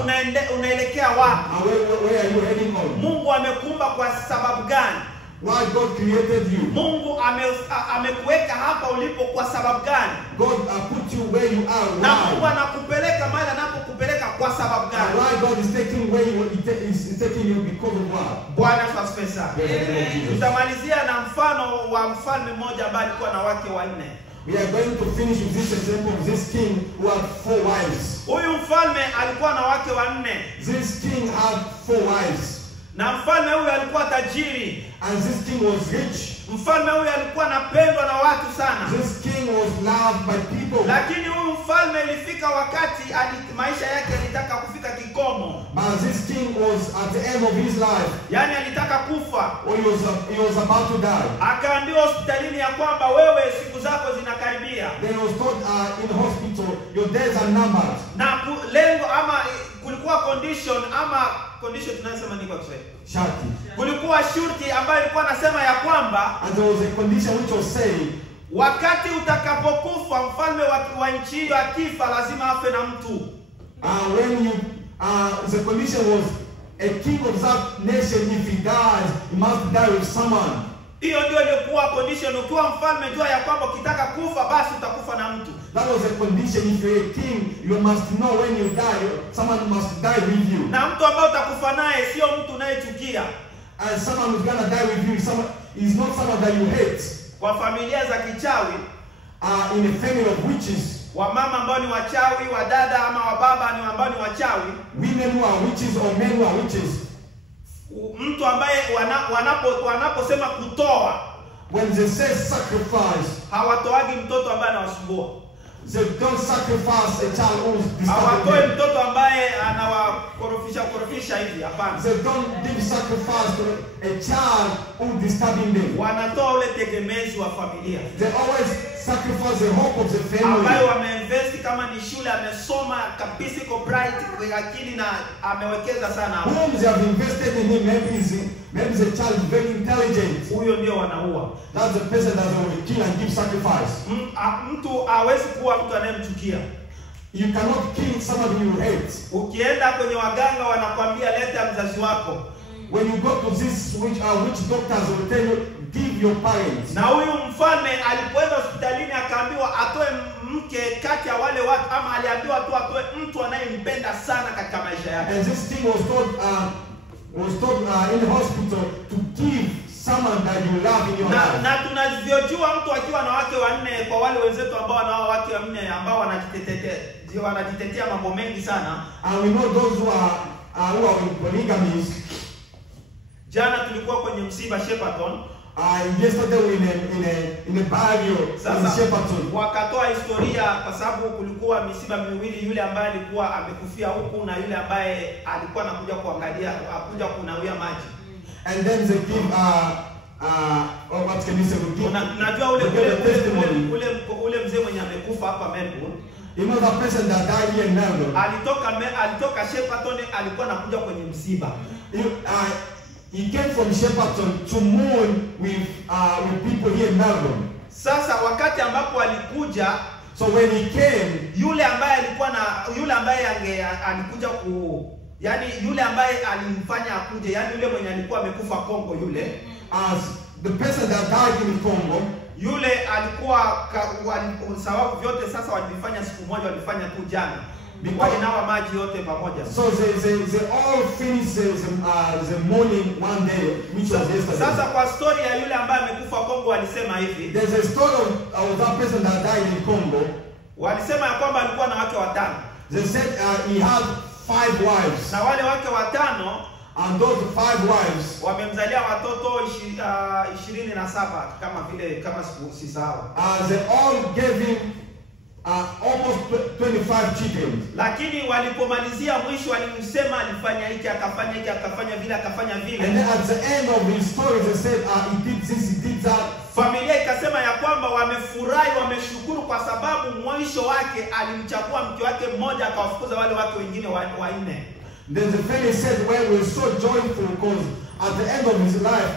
unaelekea wapi. and where are you heading on. Mungu amekuumba kwa sababu gani? Why God created you. Mungu amekuweka hapa ulipo kwa sababu gani? God put you where you are. Na Mungu Why? anakupeleka mahali anapokupeleka kwa sababu And gani? why God is taking where you is taking you because of what? Bwana Yesu asifiwe sana. Praise the name of Jesus. Tutamalizia na mfano wa mfalme mmoja ambaye alikuwa na wake wanne. We are going to finish with this example of this king who had 4 wives. Huyu mfalme alikuwa na wake wanne, This king had 4 wives. na mfalme huyu alikuwa tajiri. And this king was rich. Mfalme huyu alikuwa anapendwa na watu sana. This king was loved by people. Lakini huyu mfalme ilifika wakati maisha yake alitaka kufika kikomo. But this king was at the end of his life. Yaani alitaka kufa. When he was about to die. Akaambiwa hospitalini ya kwamba wewe siku zako zinakaribia. Then he was told in the hospital, your days are numbered. Na lengo ama kulikuwa condition tunasema ni kwa Kiswahili. Sharti. Kulikuwa shurti ambayo ilikuwa nasema ya kwamba And there was a condition which was saying, wakati utakapokufa, mfalme wa nchi hiyo akifa lazima afe na mtu. when you the condition was a king of that nation, if he dies, he must die with someone. Hiyo ndio ilikuwa condition. Ukiwa mfalme, jua ya kwamba ukitaka kufa basi utakufa na mtu. That was a condition. If you're a king, you must know when you die, someone must die with you. Na mtu ambaye utakufa naye sio mtu unayechukia. And someone who's gonna die with you is not someone that you hate. Kwa familia za kichawi, In a family of witches, wamama ambao ni wachawi, wadada ama wababa ni ambao ni wachawi, women who are witches or men who are witches, mtu ambaye wanaposema kutoa, when they say sacrifice, hawatoagi mtoto ambaye anawasumbua. they don't sacrifice a child who's disturbing Hawatoi them. mtoto ambaye hivi, hapana. They don't give sacrifice to a child who is disturbing them. Wanatoa ule tegemezi wa familia. They always sacrifice the hope of the Ambayo family. wameinvest, kama ni shule amesoma kabisa, iko bright kwa akili na amewekeza sana hapo. Whom they have invested in him, maybe the child is very intelligent. Huyo ndio wanaua. That's the person that they will kill and give sacrifice. Mtu hawezi kuwa mtu anayemchukia. You cannot kill somebody you hate. Ukienda kwenye waganga wanakwambia leta mzazi wako. When you go to this witch doctors will tell you give your parents. Na huyu mfalme alipoenda hospitalini akaambiwa atoe mke kati ya wale watu, ama aliambiwa tu atoe mtu anayempenda sana katika maisha yake. And this thing was told in the hospital to give someone that you love in your life. Na tunavyojua mtu akiwa na wake wanne, kwa wale wenzetu ambao wanao wake wanne ambao wanajitetea mambo mengi sana. And we know those who are in polygamy. Jana tulikuwa kwenye msiba Shepparton. Yesterday we in a burial in Shepparton. Wakatoa historia kwa sababu kulikuwa misiba miwili, yule ambaye alikuwa amekufia huku na yule ambaye alikuwa anakuja kuangalia, akuja kunawia maji. And then they give what can you say? Unajua ule mzee mwenye amekufa hapa Melbourne. You know the person that died here in Melbourne. Alitoka Shepparton, alikuwa anakuja kwenye msiba. He came from Shepparton to mourn with people here in Melbourne. Sasa wakati ambapo alikuja, so when he came, yule ambaye alikuja yani yule ambaye alimfanya akuje, yani yule mwenye alikuwa amekufa Kongo, yule as the person that died in Congo, yule alikuwa sababu vyote sasa walifanya siku moja, walifanya tu jana. Walinawa maji yote pamoja. So they all finished the morning one day, which was yesterday. Sasa kwa story ya yule ambaye amekufa Kongo walisema hivi. There's a story of that person that died in Congo. Walisema ya kwamba alikuwa na wake watano. They said he had 5 wives. Na wale wake watano, and those 5 wives wamemzalia watoto 27 kama sisahau. They all gave him almost 25 children. Lakini walipomalizia mwisho walimsema alifanya hiki, akafanya hiki, akafanya vile, akafanya vile. And then at the end of his story they said he did this, he did that. Familia ikasema ya kwamba wamefurahi, wameshukuru kwa sababu mwisho wake alimchagua mke wake mmoja akawafukuza wale watu wengine wanne. Then the family said, well, we're so joyful because at the end of his life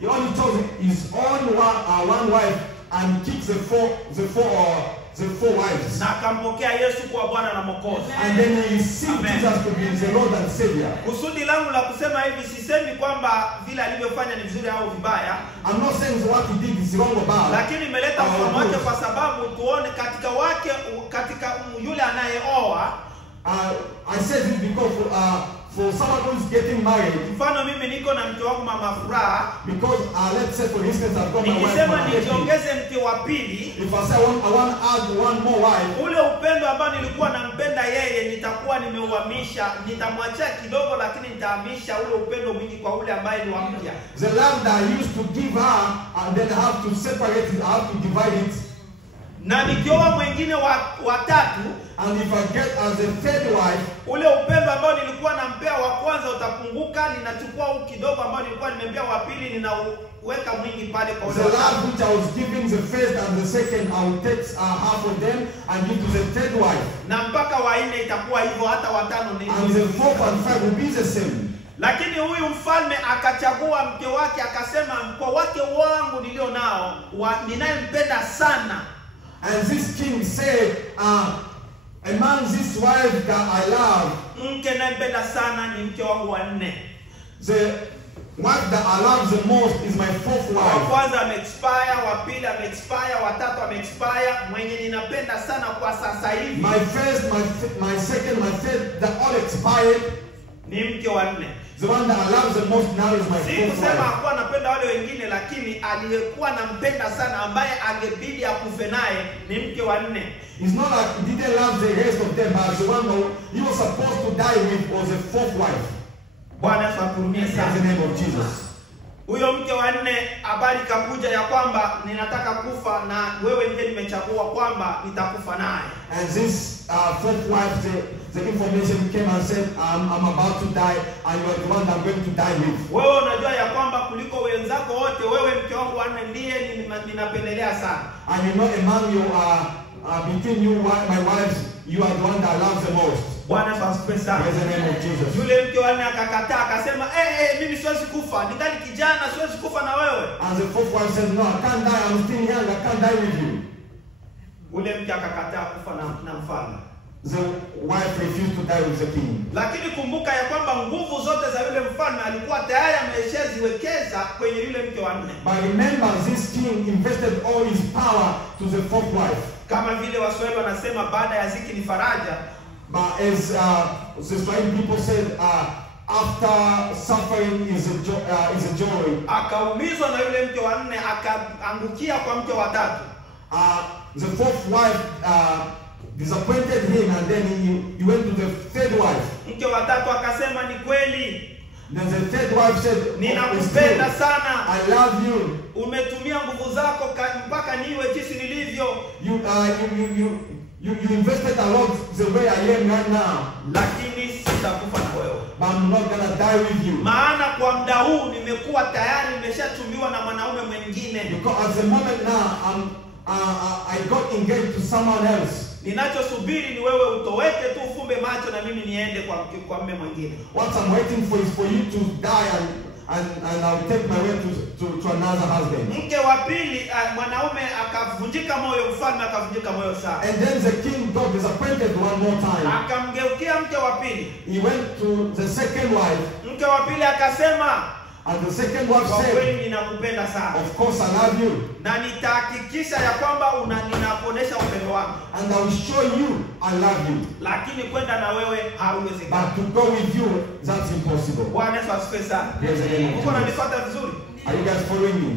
he only chose his own one wife and kicked the four wives. Na akampokea Yesu kuwa Bwana na Mwokozi. And then he received Jesus to be the Lord and Savior. Kusudi langu la kusema hivi, sisemi kwamba vile alivyofanya ni vizuri au vibaya. I'm not saying what he did is wrong or bad. Lakini nimeleta mfano wake kwa sababu tuone katika yule anayeoa. I said this because for someone who's getting married. Mfano mimi niko na mke wangu Mama Furaha. Because let's say for instance I've got my wife. Nikisema nijiongeze mke wa pili. If I say I want to add one more wife. Ule upendo ambao nilikuwa nampenda yeye nitakuwa nimeuhamisha, nitamwachia kidogo lakini nitahamisha ule upendo mwingi kwa ule ambaye ni wa mpya. The love that I used to give her and then I have to separate it, I have to divide it. Na nikioa mwingine watatu, and if I get as a third wife, ule upendo ambao nilikuwa nampea wa kwanza utapunguka, ninachukua huu kidogo ambao nilikuwa nimempea wa pili, ninaweka mwingi pale kwa ule. The love which I was giving the first and the second, I will take half of them and give to the third wife. Na mpaka wa nne itakuwa hivyo, hata watano ni. And the fourth and fifth will be the same. Lakini huyu mfalme akachagua mke wake, akasema kwa wake wangu nilio nao, ninayempenda sana. And this king said, among this wife that I love, mke nayempenda sana ni mke wangu wa nne. The wife that I love the most is my fourth wife. Wa kwanza ame-expire, wa pili ame-expire, wa tatu ame-expire, mwenye ninapenda sana kwa sasa hivi. My first, my second, my third, they all expired. Ni mke wa nne. The one that I love the most now is my fourth wife. Sikusema hakuwa anapenda wale wengine, lakini aliyekuwa nampenda sana ambaye angebidi akufe naye ni mke wa nne. It's not like he didn't love the rest of them, but the one he was supposed to die with was the fourth wife. Bwana Yesu akurumie sana. In the name of Jesus. Huyo mke wa nne habari kakuja ya kwamba ninataka kufa na wewe ndiye nimechagua kwamba nitakufa naye. And this fourth wife the information came and said, I'm about to die, and you are the one that I'm going to die with. Wewe unajua ya kwamba kuliko wenzako wote, wewe mke wangu wa nne ndiye ninapendelea sana. And you know, among you, between you, my wives, you are the one that loves the most. Bwana asifiwe sana. Praise the name of Jesus. Yule mke wa nne akakataa, akasema mimi siwezi kufa, ningali kijana, siwezi kufa na wewe. And the fourth wife said, no, I can't die, I'm still young, I can't die with you. Ule mke akakataa kufa na mfalme. The wife refused to die with the king. Lakini kumbuka ya kwamba nguvu zote za yule mfalme alikuwa tayari ameshaziwekeza kwenye yule mke wa nne. But remember, this king invested all his power to the fourth wife. Kama vile Waswahili wanasema baada ya ziki ni faraja. But as the Swahili people said, after suffering is a joy. Akaumizwa na yule mke wa nne, akaangukia kwa mke wa tatu. The fourth wife disappointed him, and then he went to the third wife. Mke wa tatu akasema ni kweli. Then the third wife said, ninakupenda sana. I love you. Umetumia nguvu zako mpaka niwe jinsi nilivyo. You invested a lot the way I am right now. Lakini sitakufa na wewe. But I'm not gonna die with you. Maana kwa muda huu nimekuwa tayari nimeshatumiwa na mwanaume mwingine. Because at the moment now I got engaged to someone else. Ninachosubiri ni wewe utoweke tu, ufumbe macho na mimi niende kwa mume mwingine. What I'm waiting for is for you to die and I'll take my way to another husband. Mke wa pili, mwanaume akavunjika moyo, mfalme akavunjika moyo sana. And then the king got disappointed one more time. Akamgeukia mke wa pili. He went to the second wife. Mke wa pili akasema, and the second wife kwa said, kweli ninakupenda sana. of course I love you. Na nitahakikisha ya kwamba ninakuonesha upendo wangu. And I will show you I love you. Lakini kwenda na wewe hauwezekani. But to go with you, that's impossible. Bwana Yesu asifiwe sana. Uko unanipata vizuri? Are you guys following me?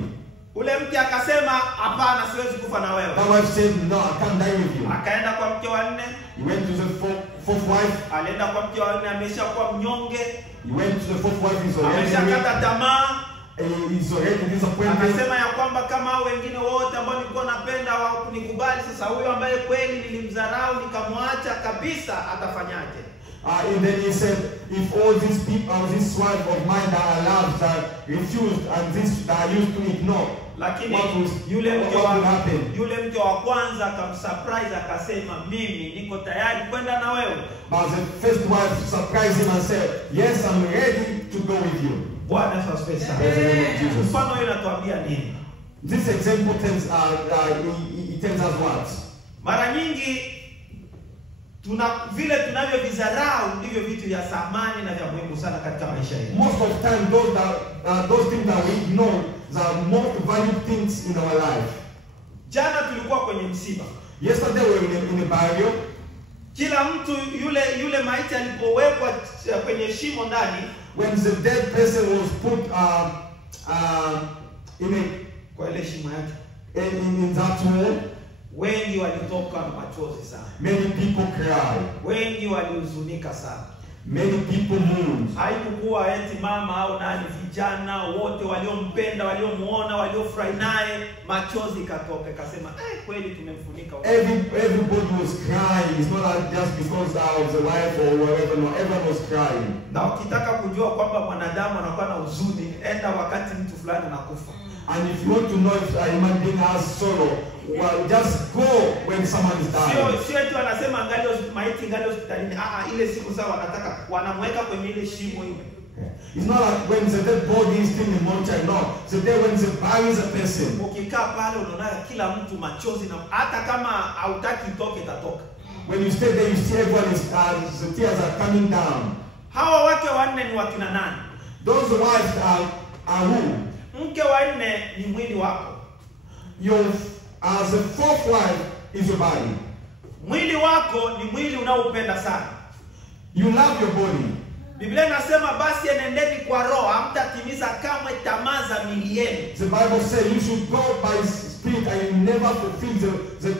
Ule mke akasema, hapana, siwezi kufa na wewe. That wife said, no, I can't die with you. Akaenda kwa mke wa nne. He went to the fourth wife. Alienda kwa mke wa nne, ameshakuwa mnyonge. He went to the fourth wife, he's already ameshakata tamaa. He's already disappointed. Akasema ya kwamba kama wengine wote ambao nilikuwa napenda hawakunikubali, sasa huyo ambaye kweli nilimdharau nikamwacha kabisa atafanyaje? And then he said, if all these people, this wife of mine that I loved, that refused, and this that I used to ignore, lakini yule mke wa kwanza akamsurprise, akasema mimi niko tayari kwenda na wewe. But the first wife surprised him and said, yes, I'm ready to go with you. Bwana Yesu asifiwe sana. Mfano huu unatuambia nini? This example tells it tells us what? Mara nyingi vile tunavyovizarau ndivyo vitu vya thamani na vya muhimu sana katika maisha yetu. Most of the time those things that we ignore are more valued things in our life. Jana tulikuwa kwenye msiba. Yesterday we were in a burial. Kila mtu yule maiti alipowekwa kwenye shimo ndani, when the dead person was put kwa ile shimo yake, in that hole, wengi walitoka na machozi sana. Many people cried. Wengi walihuzunika sana. Many people moved. Haikukuwa eti mama au nani, vijana wote waliompenda, waliomuona, waliofurahi naye, machozi katoka, akasema kweli tumemfunika. Everybody was crying. It's not just because of the wife or whatever. No, everyone was crying. Na ukitaka kujua kwamba mwanadamu anakuwa na huzuni, enda wakati mtu fulani anakufa. And if you want to know if a human being has sorrow, well, just go when someone is dying. Sio eti wanasema angalia maiti angalia hospitalini. Ile siku zao wanataka wanamweka kwenye ile shimo hiyo. It's not like when the dead body is still in mortuary. No, the day when they bury a person. Ukikaa pale unaona kila mtu machozi, na hata kama hautaki itoke itatoka. When you stay there, you see everyone is the tears are coming down. Hawa wake wanne ni wakina nani? Those wives are who? Mke wa nne ni mwili wako. As a fourth wife is your body. Mwili wako ni mwili unaoupenda sana. You love your body. Biblia inasema basi enendeni kwa roho, hamtatimiza kamwe tamaa za miili yenu. The Bible says you should go by spirit and you never fulfill the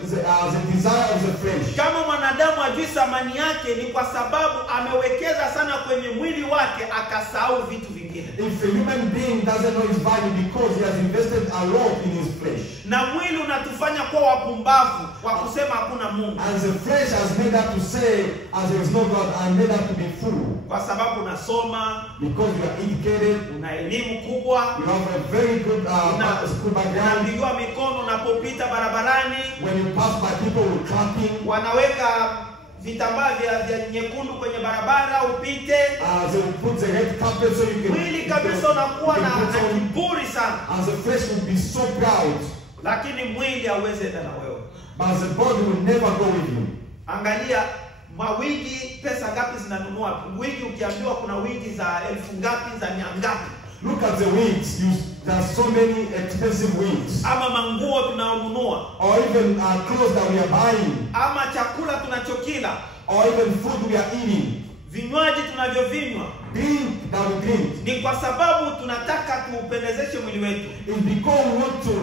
desire of the flesh. Kama mwanadamu hajui thamani yake, ni kwa sababu amewekeza sana kwenye mwili wake akasahau vitu vingine. If a human being doesn't know his value because he has invested a lot in his flesh. Na mwili unatufanya kuwa wapumbavu kwa kusema hakuna Mungu. And the flesh has made us to say, as there is no God, and made us to be fool. Kwa sababu unasoma, Because you are educated, una elimu kubwa, you have a very good school background. unapigiwa mikono unapopita barabarani, When you pass by, people will clapping. wanaweka vitambaa vya nyekundu kwenye barabara upite. They will put the red carpet so you can. Mwili kabisa unakuwa na kiburi sana. As the flesh will be so proud. Lakini mwili hauwezi enda na wewe. But the body will never go with you. Angalia mawigi, pesa ngapi zinanunua wigi? Ukiambiwa kuna wigi za 1000 ngapi, za 100 ngapi? Look at the wigs. There are so many expensive wigs. Ama manguo tunaonunua, Or even clothes that we are buying. ama chakula tunachokila, Or even food we are eating. vinywaji tunavyovinywa. Drink that we drink. Ni kwa sababu tunataka tuupendezeshe mwili wetu. It's because we want to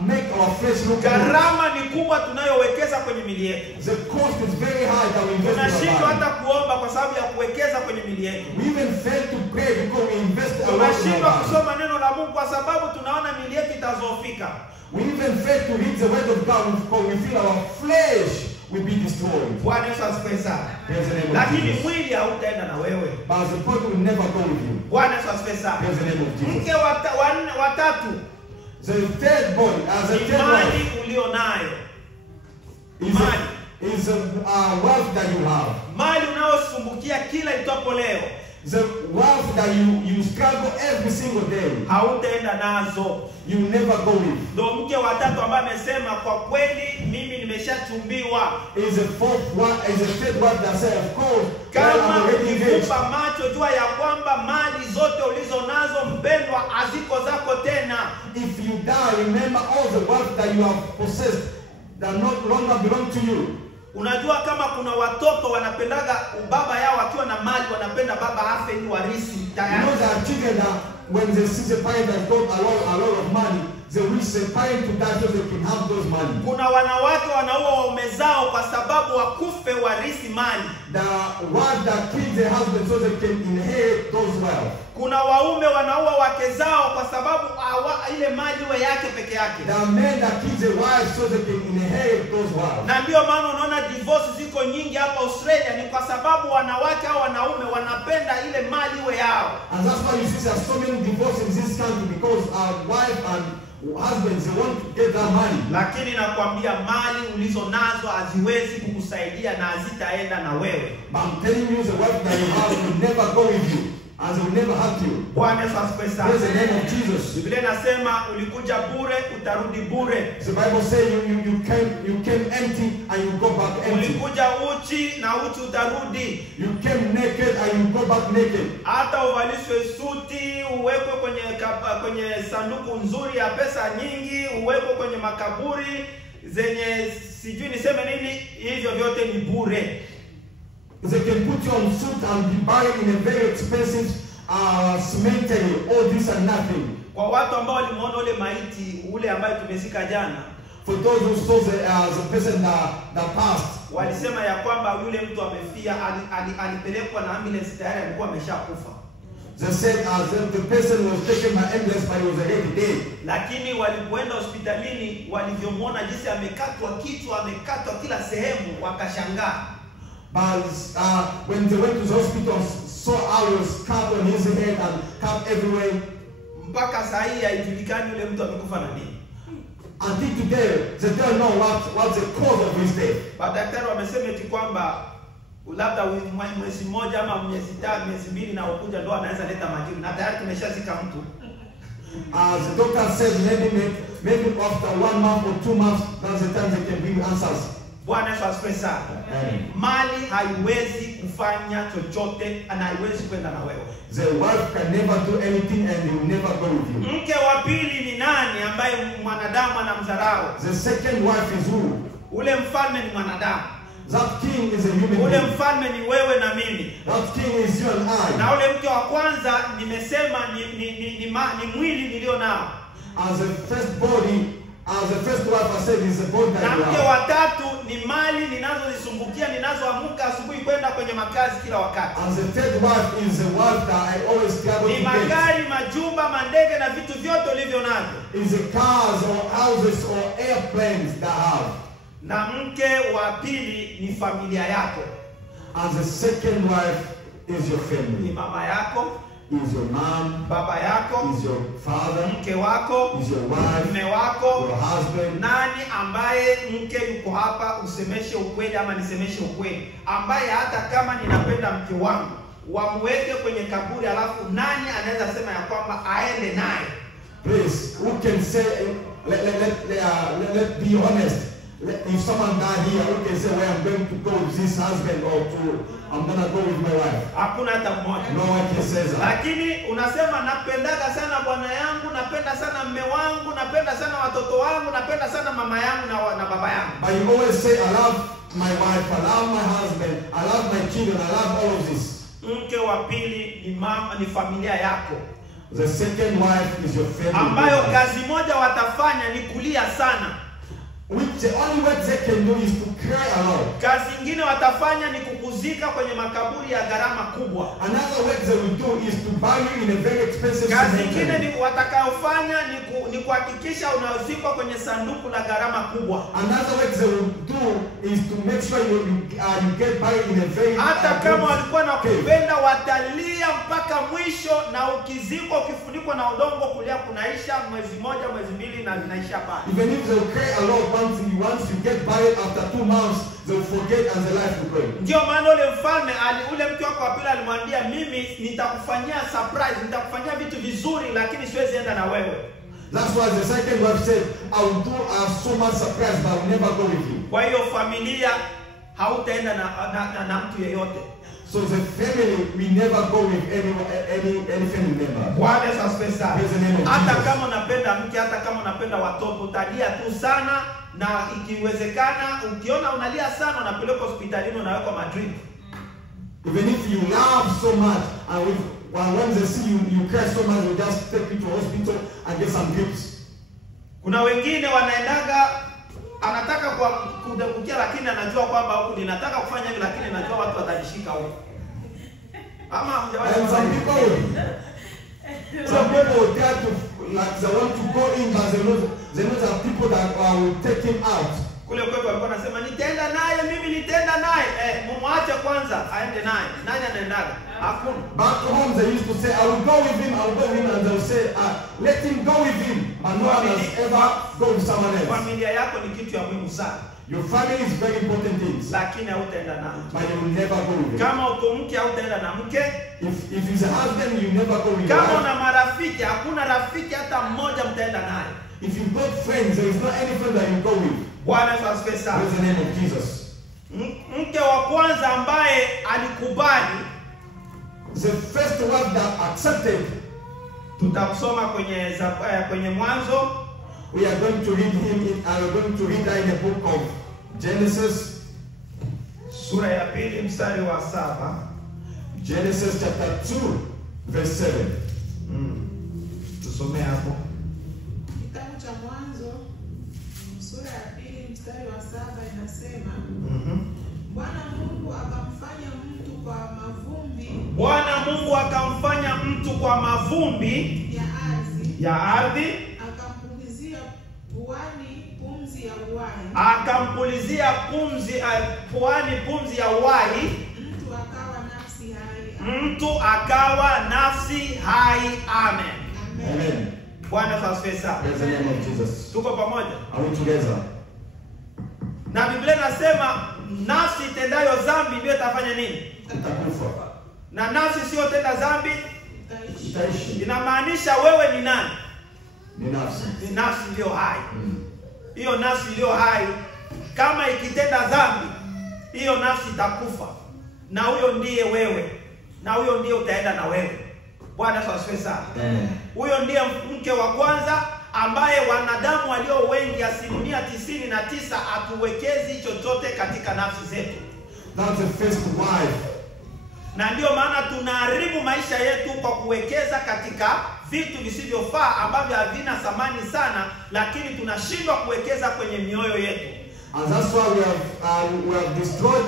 make our flesh look good. Gharama ni kubwa tunayowekeza kwenye mili yetu. The cost is very high that we invest in Tunashindwa our hata body. kuomba kwa sababu ya kuwekeza kwenye mili yetu. We even fail to pray because we invest a lot in Tunashindwa our body. kusoma neno la Mungu kwa sababu tunaona mili yetu itazoofika. We even fail to read the word of God because we feel our flesh will be destroyed. Bwana Yesu asifiwe sana. Praise the name of Lakini Jesus. mwili hautaenda na wewe. But the body will never go with you. Bwana Yesu asifiwe sana. Praise the name of Jesus. Mke watatu The third body, the ni third mali wife, ulio nayo. is a wealth that you have. Mali unayosumbukia kila itwapo leo. The wealth that you struggle every single day. Hautaenda nazo. You never go with. Ndio mke watatu ambaye amesema kwa kweli mimi nimeshachumbiwa. Is a fourth one, is a third one that says, of course, Kama I'm already engaged. ukifumba macho jua ya kwamba mali zote ulizo nazo mpendwa haziko zako tena. If you die, remember all the wealth that you have possessed that no longer belong to you. Unajua kama kuna watoto wanapendaga baba yao akiwa na mali, wanapenda baba afe ili warisi You tayari. know there are children that when they see the parent has got a lot of money, they wish the parent to die so they can have those money. Kuna wanawake wanaua waume zao kwa sababu wakufe warisi mali. The wife that kills the husband so they can inherit those wealth. Kuna waume wanaua wake zao kwa sababu ile mali iwe yake peke yake. There are men that kill the wife so they can inherit those wealth. Na ndio maana unaona divorce ziko nyingi hapa Australia, ni kwa sababu wanawake au wanaume wanapenda ile mali iwe yao. And that's why you see there are so many divorces in this country because our wife and husbands, they want to get that money. Lakini nakwambia mali ulizo nazo haziwezi kukusaidia na hazitaenda na wewe. But I'm telling you, the wealth that you have will never go with you, and it will never hurt you. Bwana Yesu asifiwe sana. Praise the name of Jesus. Biblia inasema ulikuja bure utarudi bure. The Bible says you came empty and you go back empty. Ulikuja uchi na uchi utarudi. You came naked and you go back naked. Hata uvalishwe suti, uwekwe kwenye sanduku nzuri ya pesa nyingi, uwekwe kwenye makaburi zenye sijui niseme nini, hivyo vyote ni bure. They can put you on suit and be buried in a very expensive cemetery. All this and nothing. Kwa watu ambao walimuona ule maiti ule ambaye tumezika jana, For those who saw the person that passed, walisema ya kwamba yule mtu amefia, alipelekwa na ambulance tayari alikuwa ameshakufa. they said the person was taken by ambulance but he was already dead. Lakini walipoenda hospitalini, walivyomuona jinsi amekatwa kichwa, amekatwa kila sehemu, wakashangaa. But when they went to the hospital, saw how he was cut on his head and cut everywhere. Mpaka saa hii haijulikani yule mtu amekufa na nini. Until today, they don't know what's the cause of his death. Madaktari wamesema eti kwamba labda mwezi mmoja ama miezi mbili na ukuja ndo anaweza leta majibu, na tayari tumeshazika mtu. The doctor said maybe after 1 month or 2 months, that's the time they can bring answers. Bwana Yesu asifiwe sana. Mali haiwezi kufanya chochote na haiwezi kwenda na wewe. The wife can never do anything and he will never go with you. Mke wa pili ni nani ambaye mwanadamu anamdharau? The second wife is who? Ule mfalme ni mwanadamu. That king is a human Ule being. mfalme ni wewe na mimi. That king is you and I. Na ule mke wa kwanza nimesema ni mwili nilio nao. As the first body As the first wife I said, is the bond that Na you mke have. wa tatu ni mali ninazozisumbukia, ninazoamka asubuhi kwenda kwenye makazi kila wakati. As the third wife is the wife that I always struggle Ni to get. magari, majumba, mandege na vitu vyote ulivyo navyo. Is the cars or houses or airplanes that I have. Na mke wa pili ni familia yako. As the second wife is your Ni family. mama yako, Is your mom, baba yako, is your father, mke wako, is your wife, mume wako. your husband. Nani ambaye mke yuko hapa usemeshe ukweli ama nisemeshe ukweli, ambaye hata kama ninapenda mke wangu wamweke kwenye kaburi, alafu nani anaweza sema ya kwamba aende naye? Please, who can say, let's be honest. If someone died here, who can say, well, I'm going to go with this husband or I'm going to go with my wife? Hakuna hata mmoja. No one can say that. Lakini unasema napendaga sana bwana yangu, napenda sana mme wangu, napenda sana watoto wangu, napenda sana mama yangu na baba yangu. But you always say, I love my wife, I love my husband, I love my children, I love all of this. Mke wa pili ni mama, ni familia yako, The second wife is your family. ambayo kazi moja watafanya ni kulia sana. Which the only work they can do is to cry aloud. Kazi nyingine watafanya ni kukuzika kwenye makaburi ya gharama kubwa. Another work they will do is to bury you in a very expensive Kazi nyingine cemetery. ni watakayofanya ni kuhakikisha unazikwa kwenye sanduku la gharama kubwa. Another work they will do is to make sure you get buried in a very Hata kama walikuwa na cave. kupenda watalia mpaka mwisho, na ukizikwa ukifunikwa na udongo, kulia kunaisha mwezi mmoja, mwezi mbili, na zinaisha pale. Even if they will cry aloud once you get buried after 2 months, they will forget and the life will go. Ndio maana ule mfalme ule mke wako wa pili alimwambia, mimi nitakufanyia surprise, nitakufanyia vitu vizuri, lakini siwezi enda na wewe. That's why the second wife said, I will do so much surprise, but I will never go with you. Kwa hiyo familia hautaenda na mtu yeyote. So the family, we never go with any family member. Bwana Yesu asifiwe sana. Praise the name of Hata Jesus. kama unapenda mke, hata kama unapenda watoto, utalia tu sana, na ikiwezekana ukiona unalia sana, unapelekwa hospitalini, unawekwa madrip. Even if you love so much, and when they see you cry so much, they just take you to hospital and get some drips. Kuna wengine wanaendaga, anataka kudebukia, lakini anajua kwamba huku ninataka kufanya hivi, lakini anajua watu watanishika huko. Ama And some people will try to, like, they want to go in, but they know there are people that will take him out. Kule kwetu walikuwa nasema nitaenda naye, mimi nitaenda naye. Mumwache kwanza aende naye. Nani anaendaga? Hakuna. Back home they used to say, I will go with him, I will go with him, and they'll say, let him go with him. But no one has ever gone with someone else. Familia yako ni kitu ya muhimu sana, Your family is very important things, lakini hautaenda na mke. but you will never go with him. Kama uko mke, hautaenda na mke. If he's a husband, you never go with Kama him. una marafiki, hakuna rafiki hata mmoja mtaenda naye. If you've got friends, there is not any friend that you go with. Bwana Yesu asifiwe sana. Praise the name of Jesus. Mke wa kwanza ambaye alikubali, The first one that accepted, tutamsoma kwenye Mwanzo. we are going to read him. We're going to read that in the book of Genesis. Sura ya pili mstari wa 7. Genesis chapter 2, verse 7. Tusomee hapo. Kitabu cha Mwanzo sura ya pili mstari wa 7 inasema, Bwana Mungu akamfanya mtu kwa mavumbi Bwana Mungu akamfanya mtu kwa mavumbi ya ardhi, ya ardhi, akampulizia puani pumzi ya uhai, akampulizia puani pumzi ya uhai, mtu akawa nafsi hai. mtu akawa nafsi hai. Amen. Amen. Bwana Yesu asifiwe sana. Praise the name of Jesus. Tuko pamoja? Are we together? Na Biblia inasema nafsi itendayo dhambi ndio itafanya nini? Itakufa. Na nafsi isiyotenda dhambi Itaishi. inamaanisha wewe ni nani? Ni nafsi. Ni nafsi iliyo hai. Hiyo nafsi iliyo hai kama ikitenda dhambi, hiyo nafsi itakufa. Na huyo ndiye wewe. Na huyo ndiye utaenda na wewe. Bwana Yesu asifiwe sana. Huyo ndiye mke wa kwanza ambaye wanadamu walio wengi 99% hatuwekezi chochote katika nafsi zetu. That's the first wife na ndio maana tunaharibu maisha yetu kwa kuwekeza katika vitu visivyofaa ambavyo havina thamani sana, lakini tunashindwa kuwekeza kwenye mioyo yetu. And that's why we have destroyed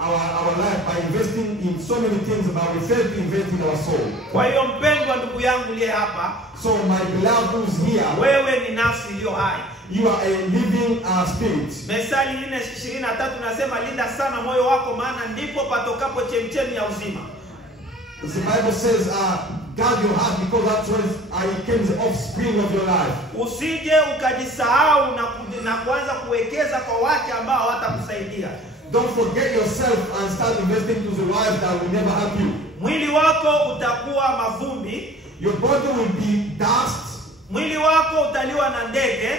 our life by investing in so many things, but we fail to invest in our soul. Kwa hiyo mpendwa ndugu yangu liye hapa, So my beloved who's here, wewe ni nafsi iliyo hai. you are a living spirit. Methali 4:23 nasema linda sana moyo wako, maana ndipo patokapo chemchemi ya uzima. The Bible says, guard your heart, because that's where it comes the offspring of your life. Usije ukajisahau na kuanza kuwekeza kwa wake ambao hawatakusaidia. Don't forget yourself and start investing to the wife that will never help you. Mwili wako utakuwa mavumbi. Your body will be dust. Mwili wako utaliwa na ndege.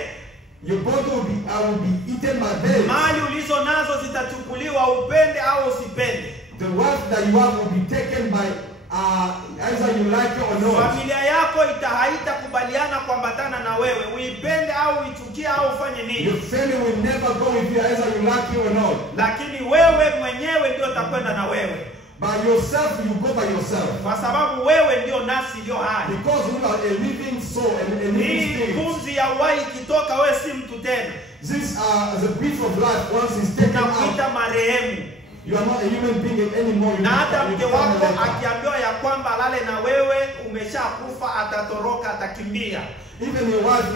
Your body will be eaten by birds. Mali ulizo nazo zitachukuliwa, upende au usipende. The wife that you have will be taken by either you like it or not. Familia yako haitakubaliana kuambatana na wewe, uipende au uichukie au ufanye nini. Your family will never go with you either you like it or not. Lakini wewe mwenyewe ndio utakwenda na wewe. By yourself, you go by yourself. Kwa sababu wewe ndio nafsi iliyo hai. Because you are a living soul, a living spirit. Pumzi ya uhai ikitoka, wewe si mtu tena. This the breath of life once is taken out. Unakuita marehemu. You are not a human being anymore. Na hata mke wako akiambiwa ya kwamba alale na wewe umeshakufa, atatoroka, atakimbia. Even your wife,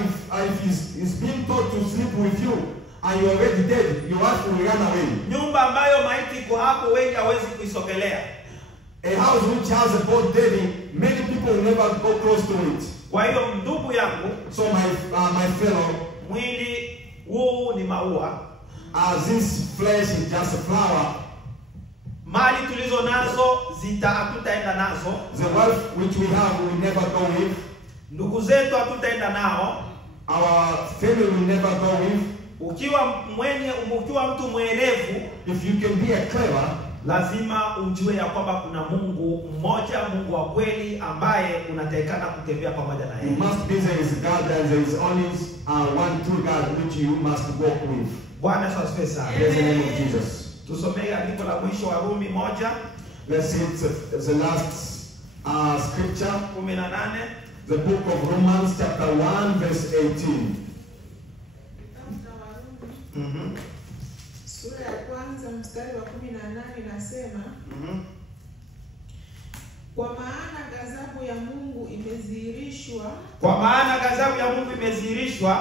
if is being taught to sleep with you and you are already dead, your wife will run away. Nyumba ambayo maiti iko hapo, wengi hawezi kuisogelea. A house which has a boat dead, many people will never go close to it. Kwa hiyo ndugu yangu, so my fellow, mwili huu ni maua. This flesh is just a flower. Mali tulizo nazo hatutaenda nazo. The wealth which we have we will never go with. Ndugu zetu hatutaenda nao. Our family will never go with. Ukiwa mtu mwerevu, if you can be a clever, lazima ujue ya kwamba kuna Mungu mmoja, Mungu wa kweli ambaye unatakikana kutembea pamoja na yeye. You must be there is God and there is only one true God which you must walk with. Bwana asifiwe sana. Praise the name of Jesus. Tusomee andiko la mwisho wa Rumi 1. Let's see the last scripture. 18. The book of Romans chapter 1 verse 18. Sura ya kwanza mstari wa 18 inasema, kwa maana ghadhabu ya Mungu imedhihirishwa. Kwa maana ghadhabu ya Mungu imedhihirishwa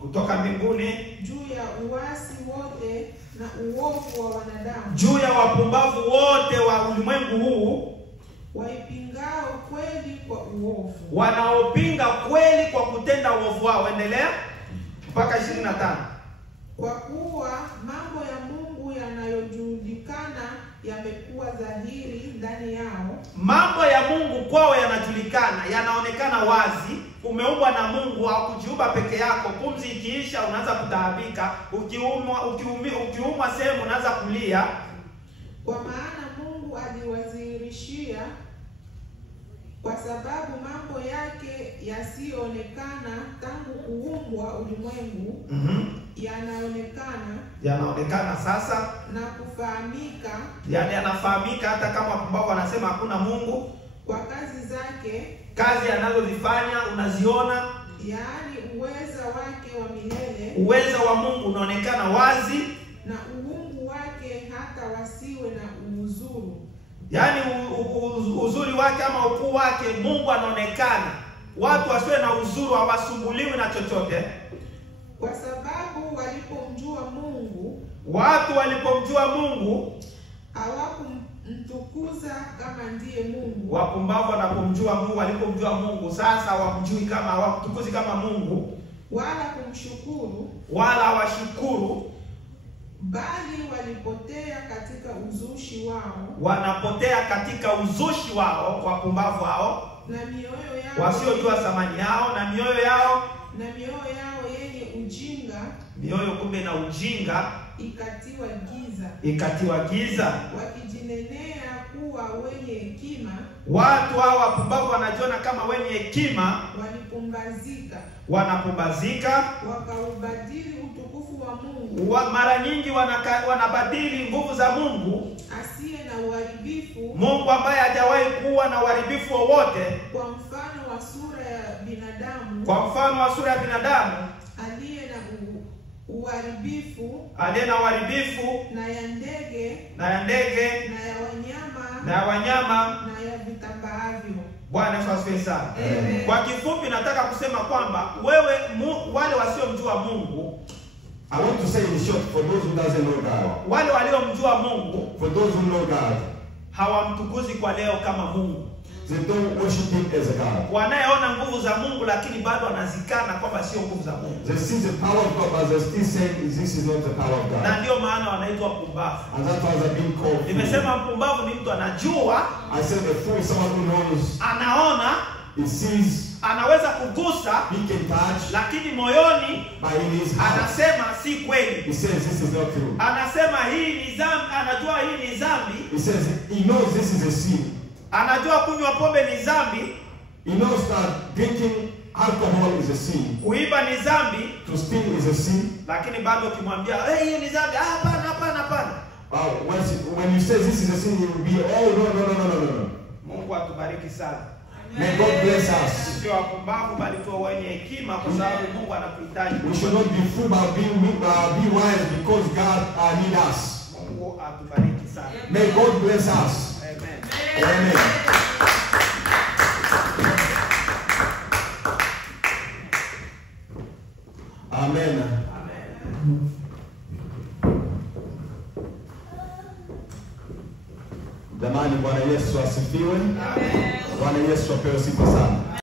kutoka mbinguni juu ya uasi wote na uovu wa wanadamu. Juu ya wapumbavu wote wa ulimwengu huu, waipingao kweli kwa uovu. Wanaopinga kweli kwa kutenda uovu wao. Endelea mpaka 25. Kwa kuwa mambo ya Mungu yanayojulikana yamekuwa dhahiri ndani yao. Mambo ya Mungu kwao yanajulikana, yanaonekana wazi. Umeumbwa na Mungu, hakujiumba peke yako. Pumzi ikiisha unaanza kutaabika, ukiumwa sehemu unaanza kulia. Kwa maana Mungu aliwadhihirishia, kwa sababu mambo yake yasiyoonekana tangu kuumbwa ulimwengu yanaonekana sasa na kufahamika. Yani anafahamika hata kama wapumbavu wanasema hakuna Mungu. Kwa kazi zake, kazi anazozifanya unaziona, yaani uweza wake wa milele. Uweza wa Mungu unaonekana wazi, na uungu wake hata wasiwe na uzuru. Yaani uzuri wake ama ukuu wake Mungu anaonekana. Watu wasiwe na uzuru, hawasumbuliwi na chochote. Kwa sababu walipomjua Mungu, watu walipomjua Mungu hawakumtukuza kama ndiye Mungu. Wapumbavu wanapomjua Mungu, walipomjua Mungu sasa hawamjui kama, hawamtukuzi kama Mungu, wala kumshukuru, wala hawashukuru, bali walipotea katika uzushi wao. Wanapotea katika uzushi wao, wapumbavu hao, na mioyo yao wasiojua thamani yao, na mioyo yao yenye ujinga, mioyo kumbe na ujinga ikatiwa giza, wakijinenea kuwa wenye hekima. Watu hao wapumbavu wanajiona kama wenye hekima, wanapumbazika, wakaubadili utukufu wa Mungu. Mara nyingi wanabadili nguvu za Mungu, asiye na uharibifu, Mungu ambaye hajawahi kuwa na uharibifu wowote, kwa mfano wa sura ya binadamu, kwa mfano wa sura ya binadamu, aliye na uharibifu, aliye na uharibifu, na ya ndege, na ya ndege, na ya wanyama, na ya wanyama, na ya vitambaavyo. Bwana Yesu asifiwe sana. Amen. Kwa kifupi nataka kusema kwamba wewe wale wasiomjua Mungu, I want to say in short, for those who doesn't know God, wale waliomjua Mungu for those who know God, hawamtukuzi kwa leo kama Mungu. they don't worship Him as a God. Wanayeona nguvu za Mungu lakini bado wanazikana kwamba sio nguvu za Mungu. They see the power of God, but they still say this is not the power of God. Na ndio maana wanaitwa pumbavu. And that's why they're being called. Nimesema mpumbavu ni mtu anajua, I said a fool is someone who knows, anaona, he sees, anaweza kugusa, he can touch, lakini moyoni but in his heart, anasema si kweli. he says this is not true. Anasema hii ni dhambi, anajua hii ni dhambi, He says he knows this is a sin. anajua kunywa pombe ni dhambi, He knows that drinking alcohol is a sin. kuiba ni dhambi, To steal is a sin. lakini bado ukimwambia hiyo ni dhambi, hapana hapana hapana. When you say this is a sin, it will be, oh, no. Mungu atubariki sana. May God bless us. Sio wapumbavu bali tu wenye hekima, kwa sababu Mungu anatuhitaji. We should not be fooled by be wise, because God needs us. Mungu atubariki sana. May God bless us. Amen. Amen. Amen. Amen. Jamani, Bwana Yesu asifiwe. Amen. Bwana Yesu apewe sifa sana.